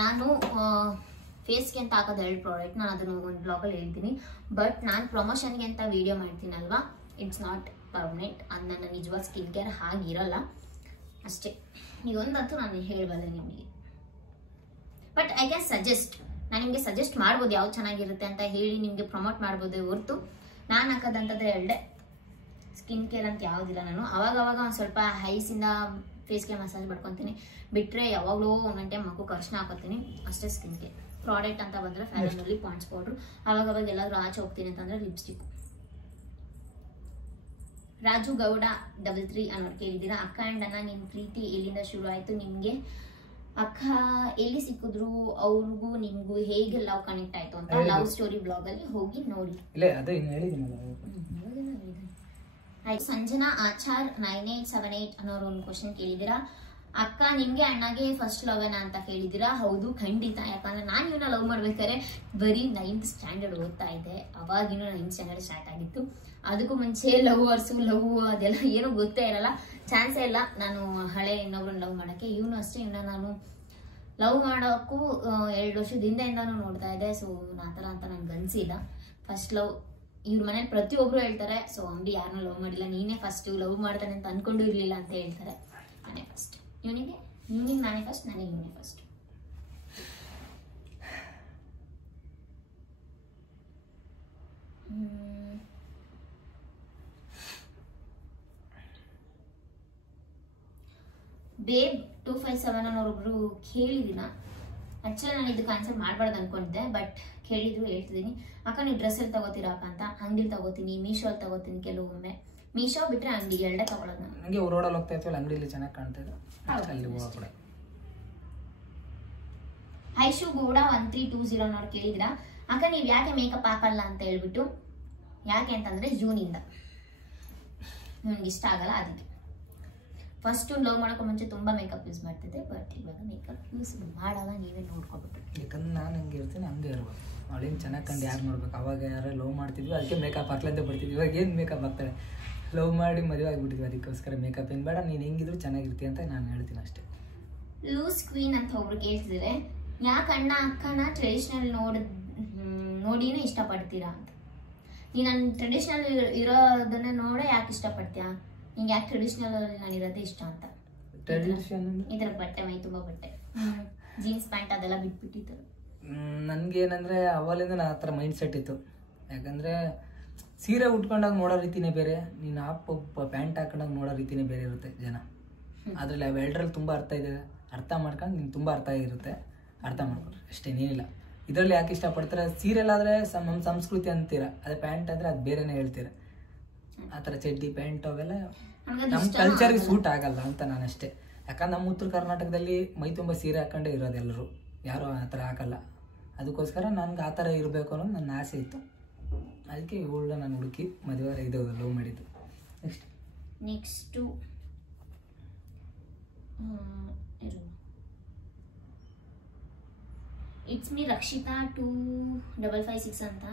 ನಾನು ಫೇಸ್ಗೆ ಅಂತ ಹಾಕೋದು 2 ಪ್ರಾಡಕ್ಟ್, ನಾನು ಅದನ್ನು ಒಂದು ಬ್ಲಾಗಲ್ಲಿ ಹೇಳ್ತೀನಿ. ಬಟ್ ನಾನು ಪ್ರಮೋಷನ್ಗೆ ಅಂತ ವಿಡಿಯೋ ಮಾಡ್ತೀನಲ್ವಾ, ಇಟ್ಸ್ ನಾಟ್ ಪರ್ಮನೆಂಟ್. ಅದು ನನ್ನ ನಿಜವಾದ ಸ್ಕಿನ್ ಕೇರ್ ಹಾಗಿರಲ್ಲ ಅಷ್ಟೇ. ಇದೊಂದಂತೂ ನಾನು ಹೇಳಬಲ್ಲೆ ನಿಮಗೆ. ಬಟ್ ಐ ಕ್ಯಾನ್ ಸಜೆಸ್ಟ್, ನಾನು ನಿಮಗೆ ಸಜೆಸ್ಟ್ ಮಾಡ್ಬೋದು ಯಾವ್ದು ಚೆನ್ನಾಗಿರುತ್ತೆ ಅಂತ ಹೇಳಿ ನಿಮಗೆ ಪ್ರಮೋಟ್ ಮಾಡ್ಬೋದೇ ಹೊರತು ನಾನು ಹಾಕೋದಂತಂದ್ರೆ 2 ಸ್ಕಿನ್ ಕೇರ್ ಅಂತ ಯಾವುದಿಲ್ಲ. ನಾನು ಅವಾಗವಾಗ ಒಂದು ಸ್ವಲ್ಪ ಹೈಸಿಂದ ಫೇಸ್ಗೆ ಮಸಾಜ್ ಮಾಡ್ಕೊತೀನಿ, ಬಿಟ್ಟರೆ ಯಾವಾಗಲೂ ಒಂದೊಂದು ಟೈಮ್ ಮಕ್ಕಳು ಅರ್ಶಿನ ಹಾಕೋತೀನಿ ಅಷ್ಟೇ. ಸ್ಕಿನ್ ಕೇರ್ ಪ್ರಾಡಕ್ಟ್ ಅಂತ ಬಂದರೆ fair and lovely Pond's powder. ಅವಾಗವಾಗ ಎಲ್ಲಾದರೂ ಆಚೆ ಹೋಗ್ತೀನಿ ಅಂತಂದರೆ ಲಿಪ್ಸ್ಟಿಕ್. ರಾಜು ಗೌಡ 33 ಅನ್ನೋರು ಕೇಳಿದ್ದೀರಾ, ಅಕ್ಕ ಆ್ಯಂಡ್ ಅಣ್ಣ ನಿಮ್ಮ ಪ್ರೀತಿ ಎಲ್ಲಿಂದ ಶುರು ಆಯಿತು? ನಿಮಗೆ ಅಕ್ಕ ಎಲ್ಲಿ ಸಿಕ್ಕಿದ್ರು, ಅವ್ರಿಗೂ ನಿಮ್ಗೂ ಹೇಗೆ ಲವ್ ಕನೆಕ್ಟ್ ಆಯ್ತು ಅಂತ ಲವ್ ಸ್ಟೋರಿ ಬ್ಲಾಗ್ ಅಲ್ಲಿ ಹೋಗಿ ನೋಡಿ. ಆಯ್ತು. ಸಂಜನಾ ಆಚಾರ್ 9878 ಅನ್ನೋರು ಒಂದು ಕ್ವಶನ್ ಕೇಳಿದಿರಾ. ಅಕ್ಕ ನಿಮ್ಗೆ ಅಣ್ಣಗೆ ಫಸ್ಟ್ ಲವ್ ಏನ ಅಂತ ಕೇಳಿದಿರಾ. ಹೌದು ಖಂಡಿತ. ಯಾಕಂದ್ರೆ ನಾನು ಇವನ್ನ ಲವ್ ಮಾಡ್ಬೇಕಾದ್ರೆ ಬರೀ 9th ಸ್ಟ್ಯಾಂಡರ್ಡ್ ಓದ್ತಾ ಇದ್ದೆ. ಅವಾಗಿನೂ 9th ಸ್ಟ್ಯಾಂಡರ್ಡ್ ಸ್ಟಾರ್ಟ್ ಆಗಿತ್ತು. ಅದಕ್ಕೂ ಮುಂಚೆ ಲವ್ ಅದೆಲ್ಲ ಏನೂ ಗೊತ್ತೇ ಇರಲ್ಲ, ಚಾನ್ಸೇ ಇಲ್ಲ ನಾನು ಹಳೆ ಇನ್ನೊಬ್ರನ್ನ ಲವ್ ಮಾಡಕ್ಕೆ. ಇವನು ಅಷ್ಟೇ, ಇವನ್ನ ನಾನು ಲವ್ ಮಾಡೋಕ್ಕೂ 2 ವರ್ಷದ ಹಿಂದೆಯಿಂದಾನು ನೋಡ್ತಾ ಇದ್ದೆ. ಸೊ ಆ ಥರ ಅಂತ ನನ್ಗೆ ಅನ್ಸಿಲ್ಲ. ಫಸ್ಟ್ ಲವ್ ಇವ್ರ ಮನೇಲಿ ಪ್ರತಿಯೊಬ್ರು ಹೇಳ್ತಾರೆ, ಸೊ ಅಂಬಿ ಯಾರನ್ನೂ ಲವ್ ಮಾಡಿಲ್ಲ, ನೀನೇ ಫಸ್ಟ್ ಲವ್ ಮಾಡ್ತಾನೆ ಅಂತ ಅನ್ಕೊಂಡು ಇರ್ಲಿಲ್ಲ ಅಂತ ಹೇಳ್ತಾರೆ. ನಾನೇ ಫಸ್ಟ್, ಇವನಿಗೆ ನಾನೇ ಫಸ್ಟ್, ನನಗೆ ಇವನೇ ಫಸ್ಟ್. ಬೇಬ್ 257 ಅನ್ನೋರೊಬ್ರು ಕೇಳಿದಿನ. ಆಕ್ಚುಲಿ ನಾನು ಇದಕ್ಕೆ ಆನ್ಸರ್ ಮಾಡಬಾರ್ದು ಅನ್ಕೊಂಡಿದ್ದೆ, ಬಟ್ ಕೇಳಿದ್ರು ಹೇಳ್ತಿದ್ದೀನಿ. ಅಕ್ಕ ನೀವು ಡ್ರೆಸ್ಸಲ್ಲಿ ತಗೋತೀರಾ ಅಕ್ಕ ಅಂತ. ಅಂಗಡಿಲಿ ತಗೋತೀನಿ, ಮೀಶೋಲ್ಲಿ ತಗೋತೀನಿ ಕೆಲವೊಮ್ಮೆ. ಮೀಶೋ ಬಿಟ್ರೆ ಅಂಗಡಿ ಎರಡೇ ತಗೊಳ್ಳೋದು ನಾನು. ನನಗೆ ರೋಡಲ್ಲಿ ಹೋಗ್ತಾ ಇರ್ತೀವಲ್ಲ, ಅಂಗಡಿಲಿ ಚೆನ್ನಾಗಿ ಕಾಣ್ತಾ ಇದೆ, ಅಲ್ಲಿ ಹೋಗೋಣ. ಐಶು ಗೌಡ 1320 ಅನ್ನೋರು ಕೇಳಿದ್ರ. ಅಕ್ಕ ನೀವು ಯಾಕೆ ಮೇಕಪ್ ಹಾಕಲ್ಲ ಅಂತ ಹೇಳ್ಬಿಟ್ಟು. ಯಾಕೆ ಅಂತಂದ್ರೆ ಜೂನಿಂದ ನನಗೆ ಇಷ್ಟ ಆಗಲ್ಲ, ಅದಕ್ಕೆ. ಫಸ್ಟ್ ಲವ್ ಮಾಡೋಕೆ ಮುಂಚೆ ತುಂಬಾ ಮೇಕಪ್ ಯೂಸ್ ಮಾಡ್ತಿದ್ದೆ, ಬಟ್ ಇವಾಗ ಮೇಕಪ್ ಯೂಸ್ ಮಾಡಲ್ಲ, ನೀವೇ ನೋಡ್ಕೊಬಿಟ್ಟು. ಯಾಕಂದ್ರೆ ನಾನು ಹಂಗೆ ಇರ್ತೀನಿ, ಹಂಗೆ ಇರ್ಬೇಕು. ಅವಳೇನು ಚೆನ್ನಾಗಿ ಕಂಡು ಯಾರು ನೋಡ್ಬೇಕು. ಅವಾಗ ಯಾರು ಲವ್ ಮಾಡ್ತಿದ್ವಿ, ಅದಕ್ಕೆ ಮೇಕಪ್ ಹಾಕ್ಲಂತ ಬಿಡ್ತಿದ್ವಿ. ಇವಾಗ ಏನು ಮೇಕಪ್ ಹಾಕ್ತಾರೆ, ಲವ್ ಮಾಡಿ ಮದುವೆ ಆಗಿಬಿಟ್ಟಿದ್ವಿ, ಅದಕ್ಕೋಸ್ಕರ ಮೇಕಪ್ ಏನು ಬೇಡ, ನೀನು ಹೆಂಗಿದ್ರು ಚೆನ್ನಾಗಿರ್ತೀಯ ಅಂತ ನಾನು ಹೇಳ್ತೀನಿ ಅಷ್ಟೇ. ಲೂಸ್ ಕ್ವೀನ್ ಅಂತ ಒಬ್ರು ಕೇಳ್ತಿದ್ರೆ, ಯಾಕೆ ಅಣ್ಣ ಅಕ್ಕನ ಟ್ರೆಡಿಷನಲ್ ನೋಡಿನೇ ಇಷ್ಟಪಡ್ತೀರಾ ಅಂತ. ನೀನು ನನ್ನ ಟ್ರೆಡಿಷನಲ್ ಇರೋದನ್ನ ನೋಡೇ ಯಾಕೆ ಇಷ್ಟಪಡ್ತೀಯಾ, ನಿಂಗೆ ಯಾಕೆ ಟ್ರೆಡಿಷನಲ್ ನಾನು ಇರೋದೇ ಇಷ್ಟ ಅಂತ. ಈ ಥರ ಬಟ್ಟೆ, ಮೈ ತುಂಬ ಬಟ್ಟೆ, ಜೀನ್ಸ್ ಪ್ಯಾಂಟ್ ಅದೆಲ್ಲ ಬಿಟ್ಬಿಟ್ಟಿತ್ತು. ನನಗೇನಂದರೆ ಅವಲಿಂದ ನನ್ನ ಹತ್ರ ಮೈಂಡ್ ಸೆಟ್ ಇತ್ತು. ಯಾಕಂದರೆ ಸೀರೆ ಉಟ್ಕೊಂಡಾಗ ನೋಡೋ ರೀತಿನೇ ಬೇರೆ, ನೀನು ಪ್ಯಾಂಟ್ ಹಾಕೊಂಡಾಗ ನೋಡೋ ರೀತಿನೇ ಬೇರೆ ಇರುತ್ತೆ ಜನ. ಅದರಲ್ಲಿ ಅವೆರಡರಲ್ಲಿ ತುಂಬ ಅರ್ಥ ಮಾಡ್ಕೊಂಡು ನಿಮ್ಗೆ ತುಂಬ ಅರ್ಥ ಆಗಿರುತ್ತೆ, ಅರ್ಥ ಮಾಡ್ಕೊಳ್ರಿ ಅಷ್ಟೇ, ಏನಿಲ್ಲ. ಇದರಲ್ಲಿ ಯಾಕೆ ಇಷ್ಟಪಡ್ತಾರೆ, ಸೀರೆಲ್ಲಾದರೆ ನಮ್ಮ ಸಂಸ್ಕೃತಿ ಅಂತೀರ, ಅದೇ ಪ್ಯಾಂಟ್ ಆದರೆ ಅದು ಬೇರೆನೇ ಹೇಳ್ತೀರ. ಆ ಥರ ಚಡ್ಡಿ ಪ್ಯಾಂಟ್ ಅವೆಲ್ಲ ನಮ್ಮ ಕಲ್ಚರ್ಗೆ ಸೂಟ್ ಆಗಲ್ಲ ಅಂತ ನಾನು ಅಷ್ಟೇ. ಯಾಕಂದ್ರೆ ನಮ್ಮ ಉತ್ತರ ಕರ್ನಾಟಕದಲ್ಲಿ ಮೈ ತುಂಬ ಸೀರೆ ಹಾಕೊಂಡೇ ಇರೋದು ಎಲ್ಲರೂ, ಯಾರೂ ಆ ಥರ ಹಾಕಲ್ಲ. ಅದಕ್ಕೋಸ್ಕರ ನನಗೆ ಆ ಥರ ಇರಬೇಕು ಅನ್ನೋದು ನನ್ನ ಆಸೆ ಇತ್ತು. ಅದಕ್ಕೆ ಇವಳನ್ನ ನಾನು ಹುಡುಕಿ ಮದುವೆ ಲವ್ ಮಾಡಿದ್ದು. ನೆಕ್ಸ್ಟು ಇಟ್ಸ್ ಮೀ ರಕ್ಷಿತಾ 2556 ಅಂತ.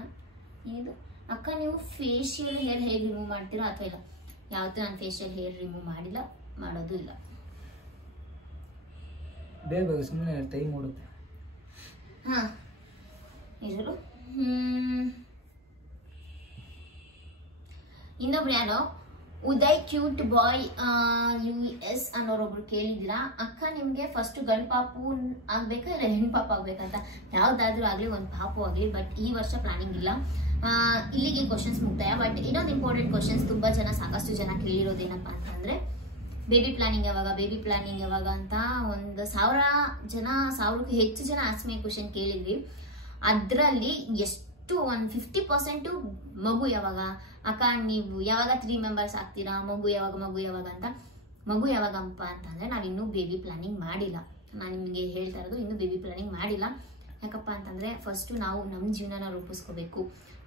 ಇದು ಅಕ್ಕ ನೀವು ಫೇಶಿಯಲ್ ಹೇರ್ ಹೇಗೆ ರಿಮೂವ್ ಮಾಡ್ತೀರಾ ಅಥವಾ ಇಲ್ಲ. ಯಾವತ್ತೂ ನಾನು ಫೇಶಿಯಲ್ ಹೇರ್ ರಿಮೂವ್ ಮಾಡಿಲ್ಲ, ಮಾಡೋದು ಇಲ್ಲ. ಬೇಗ ಸುಮ್ಮನೆ ಟೈಮ್ ಓಡುತ್ತೆ. ಹಾಂ ಇರು. ಇನ್ನೊಬ್ರು ಯಾರೋ ಉದಯ್ ಕ್ಯೂಟ್ ಬಾಯ್ US ಅನ್ನೋರೊಬ್ರು ಕೇಳಿದಿರಾ. ಅಕ್ಕ ನಿಮ್ಗೆ ಫಸ್ಟ್ ಗಂಡು ಪಾಪು ಆಗ್ಬೇಕಾ ಇಲ್ಲ ಹೆಣ್ಣು ಪಾಪು ಆಗ್ಬೇಕಂತ. ಯಾವ್ದಾದ್ರು ಆಗ್ಲಿ, ಒಂದು ಪಾಪು ಆಗ್ಲಿ, ಬಟ್ ಈ ವರ್ಷ ಪ್ಲಾನಿಂಗ್ ಇಲ್ಲ. ಇಲ್ಲಿಗೆ ಕ್ವಶನ್ಸ್ ಮುಗ್ತಾಯ. ಬಟ್ ಇನ್ನೊಂದು ಇಂಪಾರ್ಟೆಂಟ್ ಕ್ವಶನ್ಸ್ ತುಂಬಾ ಜನ, ಸಾಕಷ್ಟು ಜನ ಕೇಳಿರೋದೇನಪ್ಪ ಅಂತಂದ್ರೆ, ಬೇಬಿ ಪ್ಲಾನಿಂಗ್ ಯಾವಾಗ ಅಂತ 1000ಕ್ಕೂ ಹೆಚ್ಚು ಜನ ಆಸ್ಮೆ ಕ್ವಶನ್ ಕೇಳಿದ್ವಿ. ಅದರಲ್ಲಿ ಎಷ್ಟು 50% ಮಗು ಯಾವಾಗ ಅಕ್ಕ, ನೀವು ಯಾವಾಗ 3 ಮೆಂಬರ್ಸ್ ಆಗ್ತೀರಾ, ಮಗು ಯಾವಾಗ ಅಂತ. ಮಗು ಯಾವಾಗಪ್ಪ ಅಂತಂದ್ರೆ ನಾವಿನ್ನೂ ಬೇಬಿ ಪ್ಲಾನಿಂಗ್ ಮಾಡಿಲ್ಲ. ನಾನು ನಿಮಗೆ ಹೇಳ್ತಾ ಇರೋದು, ಇನ್ನೂ ಬೇಬಿ ಪ್ಲಾನಿಂಗ್ ಮಾಡಿಲ್ಲ. ಯಾಕಪ್ಪ ಅಂತಂದ್ರೆ ಫಸ್ಟ್ ನಾವು ನಮ್ಮ ಜೀವನನ ರೂಪಿಸ್ಕೋಬೇಕು.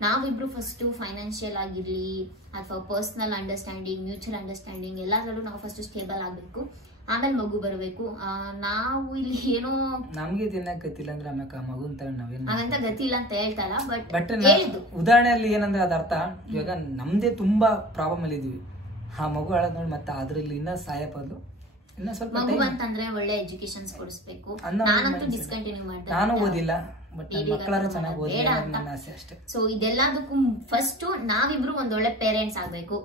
ನಾವಿಬ್ರು ಫಸ್ಟ್ ಫೈನಾನ್ಷಿಯಲ್ ಆಗಿರ್ಲಿ ಅಥವಾ ಪರ್ಸನಲ್ ಅಂಡರ್ಸ್ಟ್ಯಾಂಡಿಂಗ್, ಮ್ಯೂಚುವಲ್ ಅಂಡರ್ಸ್ಟ್ಯಾಂಡಿಂಗ್ ಎಲ್ಲದರಲ್ಲೂ ನಾವು ಫಸ್ಟ್ ಸ್ಟೇಬಲ್ ಆಗಬೇಕು. ಆಮೇಲೆ ಮಗು ಬರಬೇಕು. ನಾವು ಇಲ್ಲಿ ಏನೋ ನಮ್ಗೆ ತಿನ್ನಕ್ ಗತಿಲ್ಲ ಅಂದ್ರೆ ಮಗು ಹಾಗಂತ ಗತಿ ಇಲ್ಲ ಅಂತ ಹೇಳ್ತಾರ. ಬಟ್ ಉದಾಹರಣೆಯಲ್ಲಿ ಏನಂದ್ರೆ ಅದ ಅರ್ಥ, ಇವಾಗ ನಮ್ದೇ ತುಂಬಾ ಪ್ರಾಬ್ಲಮ್ ಅಲ್ಲಿ ಇದೀವಿ. ಆ ಮಗು ಹೇಳೋದ್ ನೋಡಿ ಮತ್ತೆ ಅದ್ರಲ್ಲಿ ಇನ್ನ ಸಹಾಯ ಬದಲು ಇನ್ನ ಸ್ವಲ್ಪ ಮಗು ಅಂತಂದ್ರೆ ಒಳ್ಳೆ ಎಜುಕೇಶನ್ಸ್ ಕೊಡಿಸ್ಬೇಕು. ನಾನಂತೂ ಡಿಸ್ಕಂಟಿನ್ಯೂ ಮಾಡ್ತೀನಿ, ನಾನು ಓದಿಲ್ಲ, ಬಟ್ ಮಕ್ಕಳಾರ ಚೆನ್ನಾಗಿ ಓದಿ ನನ್ನ ಆಸೆ ಅಷ್ಟೇ. ಸೊ ಇದೆಲ್ಲದಕ್ಕೂ ಫಸ್ಟ್ ನಾವಿಬ್ರು ಒಂದೊಳ್ಳೆ ಪೇರೆಂಟ್ಸ್ ಆಗ್ಬೇಕು.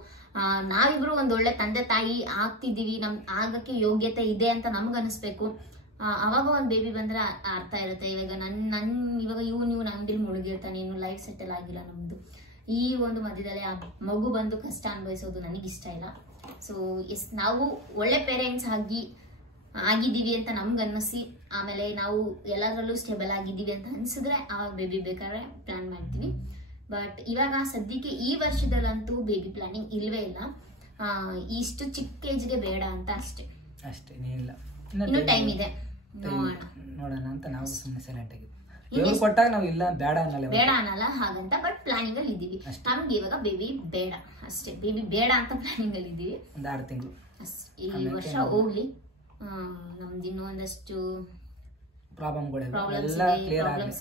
ನಾವಿಬ್ರು ಒಂದೊಳ್ಳೆ ತಂದೆ ತಾಯಿ ಆಗ್ತಿದೀವಿ, ಆಗಕ್ಕೆ ಯೋಗ್ಯತೆ ಇದೆ ಅಂತ ನಮ್ಗೆ ಅನಿಸ್ಬೇಕು. ಅವಾಗ ಒಂದು ಬೇಬಿ ಬಂದ್ರೆ ಅರ್ಥ ಇರುತ್ತೆ. ಇವಾಗ ಇವಾಗ ನೀವು ಅಂಗಡಿಲಿ ಮುಳುಗಿರ್ತಾನೆ, ಇನ್ನು ಲೈಫ್ ಸೆಟಲ್ ಆಗಿಲ್ಲ ನಮ್ದು. ಈ ಒಂದು ಮಧ್ಯದಲ್ಲಿ ಆ ಮಗು ಬಂದು ಕಷ್ಟ ಅನುಭವಿಸೋದು ನನಗಿಷ್ಟ ಇಲ್ಲ. ಸೊ ನಾವು ಒಳ್ಳೆ ಪೇರೆಂಟ್ಸ್ ಆಗಿದ್ದೀವಿ ಅಂತ ನಮ್ಗೆ ಅನ್ನಿಸಿ, ಆಮೇಲೆ ನಾವು ಎಲ್ಲದರಲ್ಲೂ ಸ್ಟೇಬಲ್ ಆಗಿದ್ದೀವಿ ಅಂತ ಅನ್ಸಿದ್ರೆ ಆ ಬೇಬಿ ಬೇಕಾದ್ರೆ ಪ್ಲಾನ್ ಮಾಡ್ತೀವಿ. ಬಟ್ ಇವಾಗ ಸದ್ಯಕ್ಕೆ ಈ ವರ್ಷದಲ್ಲಂತೂ ಬೇಬಿ ಪ್ಲಾನಿಂಗ್ ಇಲ್ವೇ ಇಲ್ಲ. ಇಷ್ಟು ಚಿಕ್ಕ ಏಜ್ಗೆ ಬೇಡ ಅಂತ ಅಷ್ಟೇ. ಅಷ್ಟೇ, ಏನಿಲ್ಲ, ಇನ್ನೂ ಟೈಮ್ ಇದೆ. ನೋಡೋಣ ಅಂತ ನಾವು ಸುಮ್ಮನೆ ಸೈಲೆಂಟ್ ಆಗಿ ದೇವ್ರು ಕೊಟ್ಟಾಗ ನಾವು ಇಲ್ಲ ಬೇಡ ಅನ್ನಲ್ಲ ಹಾಗಂತ, ಬಟ್ ಪ್ಲಾನಿಂಗ್ ಅಲ್ಲಿ ಇದ್ದೀವಿ. ನಮ್ಗೆ ಇವಾಗ ಬೇಬಿ ಬೇಡ ಅಷ್ಟೇ, ಬೇಬಿ ಬೇಡ ಅಂತ ಪ್ಲಾನಿಂಗ್ ಅಲ್ಲಿ ಇದ್ದೀವಿ. ಒಂದು 6 ತಿಂಗಳು ಈ ವರ್ಷ ಹೋಗ್ಲಿ, ನಮ್ದು ಇನ್ನೂ ಒಂದಷ್ಟು ಪ್ರಾಬ್ಲಮ್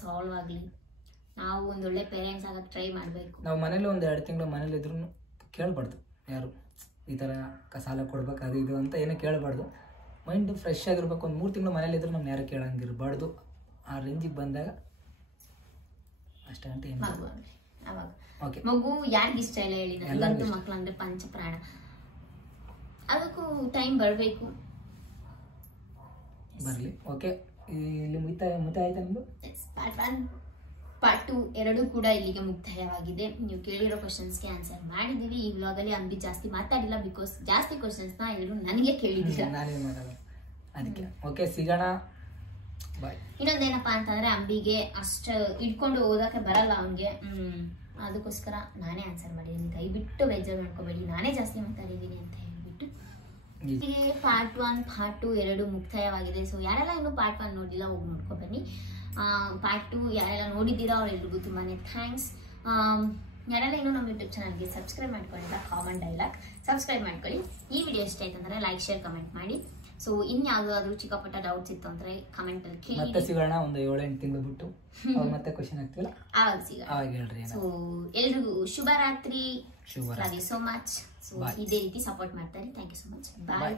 ಸಾಲ್ವ್ ಆಗ್ಲಿ, ನಾವು ಒಂದೊಳ್ಳೆ ಪೇರೆಂಟ್ಸ್ ಆಗಕ್ಕೆ ಟ್ರೈ ಮಾಡ್ಬೇಕು. ನಾವು ಮನೇಲಿ ಒಂದು 2 ತಿಂಗಳು ಮನೇಲಿ ಇದ್ರು ಕೇಳ್ಬಾರ್ದು ಯಾರು ಈ ತರ ಸಾಲ ಕೊಡ್ಬೇಕು ಅದು ಇದು ಅಂತ ಏನೋ ಕೇಳಬಾರ್ದು. ಮೈಂಡ್ ಫ್ರೆಶ್ ಆಗಿರ್ಬೇಕು. ಒಂದು 3 ತಿಂಗಳು ಮನೇಲಿ ಇದ್ರು ನಮ್ಗೆ ಯಾರು ಕೇಳಂಗಿರ್ಬಾರ್ದು. ಆ ರೇಂಜಿಗೆ ಬಂದಾಗ ಅಷ್ಟೇ ಅಂತ ಏನು ಅವಾಗ ಮಗು ಯಾರಿಗ ಇಷ್ಟ ಇಲ್ಲ ಹೇಳಿ, ನನಗಂತೂ ಮಕ್ಕಳು ಅಂದ್ರೆ ಪಂಚಪ್ರಾಣ. ಅದಕ್ಕೂ ಟೈಮ್ ಬರಬೇಕು, ಬರಲಿ. ಓಕೆ, ಇಲ್ಲಿ ಮುಕ್ತಾಯ ಆಯ್ತಾ ನಿಮ್ದು? ಪಾರ್ಟ್ 2 ಎರಡೂ ಕೂಡ ಇಲ್ಲಿಗೆ ಮುಕ್ತಾಯವಾಗಿದೆ. ನೀವು ಕೇಳಿರೋ ಕ್ವಶನ್ಸ್ಗೆ ಆನ್ಸರ್ ಮಾಡಿದೀವಿ. ಈ ವ್ಲಾಗಲ್ಲಿ ಅಂಬಿ ಜಾಸ್ತಿ ಮಾತಾಡಿಲ್ಲ, ಬಿಕಾಸ್ ಜಾಸ್ತಿ ಕ್ವಶನ್ಸ್ ನ ಎಲ್ಲರೂ ನನಗೆ ಕೇಳಿದ್ದೀರಾ, ನಾನೇನು ಮಾಡಲ್ಲ ಅದಕ್ಕೆ. ಓಕೆ, ಸಿಗೋಣ, ಬಾಯ್. ಇನ್ನೊಂದೇನಪ್ಪಾ ಅಂತಂದ್ರೆ ಅಂಬಿಗೆ ಅಷ್ಟ ಇಟ್ಕೊಂಡು ಓದಕ್ಕೆ ಬರಲ್ಲ ಅವನ್ಗೆ, ಅದಕ್ಕೋಸ್ಕರ ನಾನೇ ಆನ್ಸರ್ ಮಾಡಿದ್ದೀನಿ. ದಯವಿಟ್ಟು ಬೇಜಾರು ಮಾಡ್ಕೋಬೇಡಿ, ನಾನೇ ಜಾಸ್ತಿ ಮಾತಾಡಿದ್ದೀನಿ ಅಂತ ಹೇಳ್ಬಿಟ್ಟು. ಹೀಗೆ ಪಾರ್ಟ್ 1 ಪಾರ್ಟ್ 2 ಎರಡೂ ಮುಕ್ತಾಯವಾಗಿದೆ. ಸೊ ಯಾರೆಲ್ಲ ಇನ್ನೂ ಪಾರ್ಟ್ 1 ನೋಡಿಲ್ಲ ಹೋಗಿ ನೋಡ್ಕೊ ಬನ್ನಿ. ಪಾರ್ಟ್ 2 ಯಾರೆಲ್ಲ ನೋಡಿದ್ದೀರಾ ಅವರೆಲ್ರಿಗೂ ತುಂಬಾನೇ ಥ್ಯಾಂಕ್ಸ್. ಯಾರೆಲ್ಲ ಇನ್ನೂ ನಮ್ಮ ಯೂಟ್ಯೂಬ್ ಚಾನಲ್ಗೆ ಸಬ್ಸ್ಕ್ರೈಬ್ ಮಾಡ್ಕೊಂಡಿಲ್ಲ, ಕಾಮನ್ ಡೈಲಾಗ್ ಸಬ್ಸ್ಕ್ರೈಬ್ ಮಾಡ್ಕೊಳ್ಳಿ. ಈ ವಿಡಿಯೋ ಇಷ್ಟ ಆಯ್ತು ಅಂದ್ರೆ ಲೈಕ್ ಶೇರ್ ಕಮೆಂಟ್ ಮಾಡಿ. ಸೊ ಇನ್ಯಾವುದಾದ್ರೂ ಚಿಕ್ಕ ಪುಟ್ಟ ಡೌಟ್ಸ್ ಇತ್ತು ಅಂದ್ರೆ ಕಮೆಂಟ್ ಅಲ್ಲಿ ಕೇಳಿ. ಮತ್ತೆ ಸಿಗೋಣ ಒಂದು 7-8 ತಿಂಗಳು ಬಿಟ್ಟು, ಮತ್ತೆ ಕ್ವಶನ್ ಆಗ್ತಿಲ್ಲ ಆವಾಗ ಸಿಗೋಣ. ಸೊ ಎಲ್ರಿಗೂ ಶುಭರಾತ್ರಿ. Love you so much. So ಇದೇ ರೀತಿ ಸಪೋರ್ಟ್ ಮಾಡ್ತಾರೆ. Thank you so much. Bye.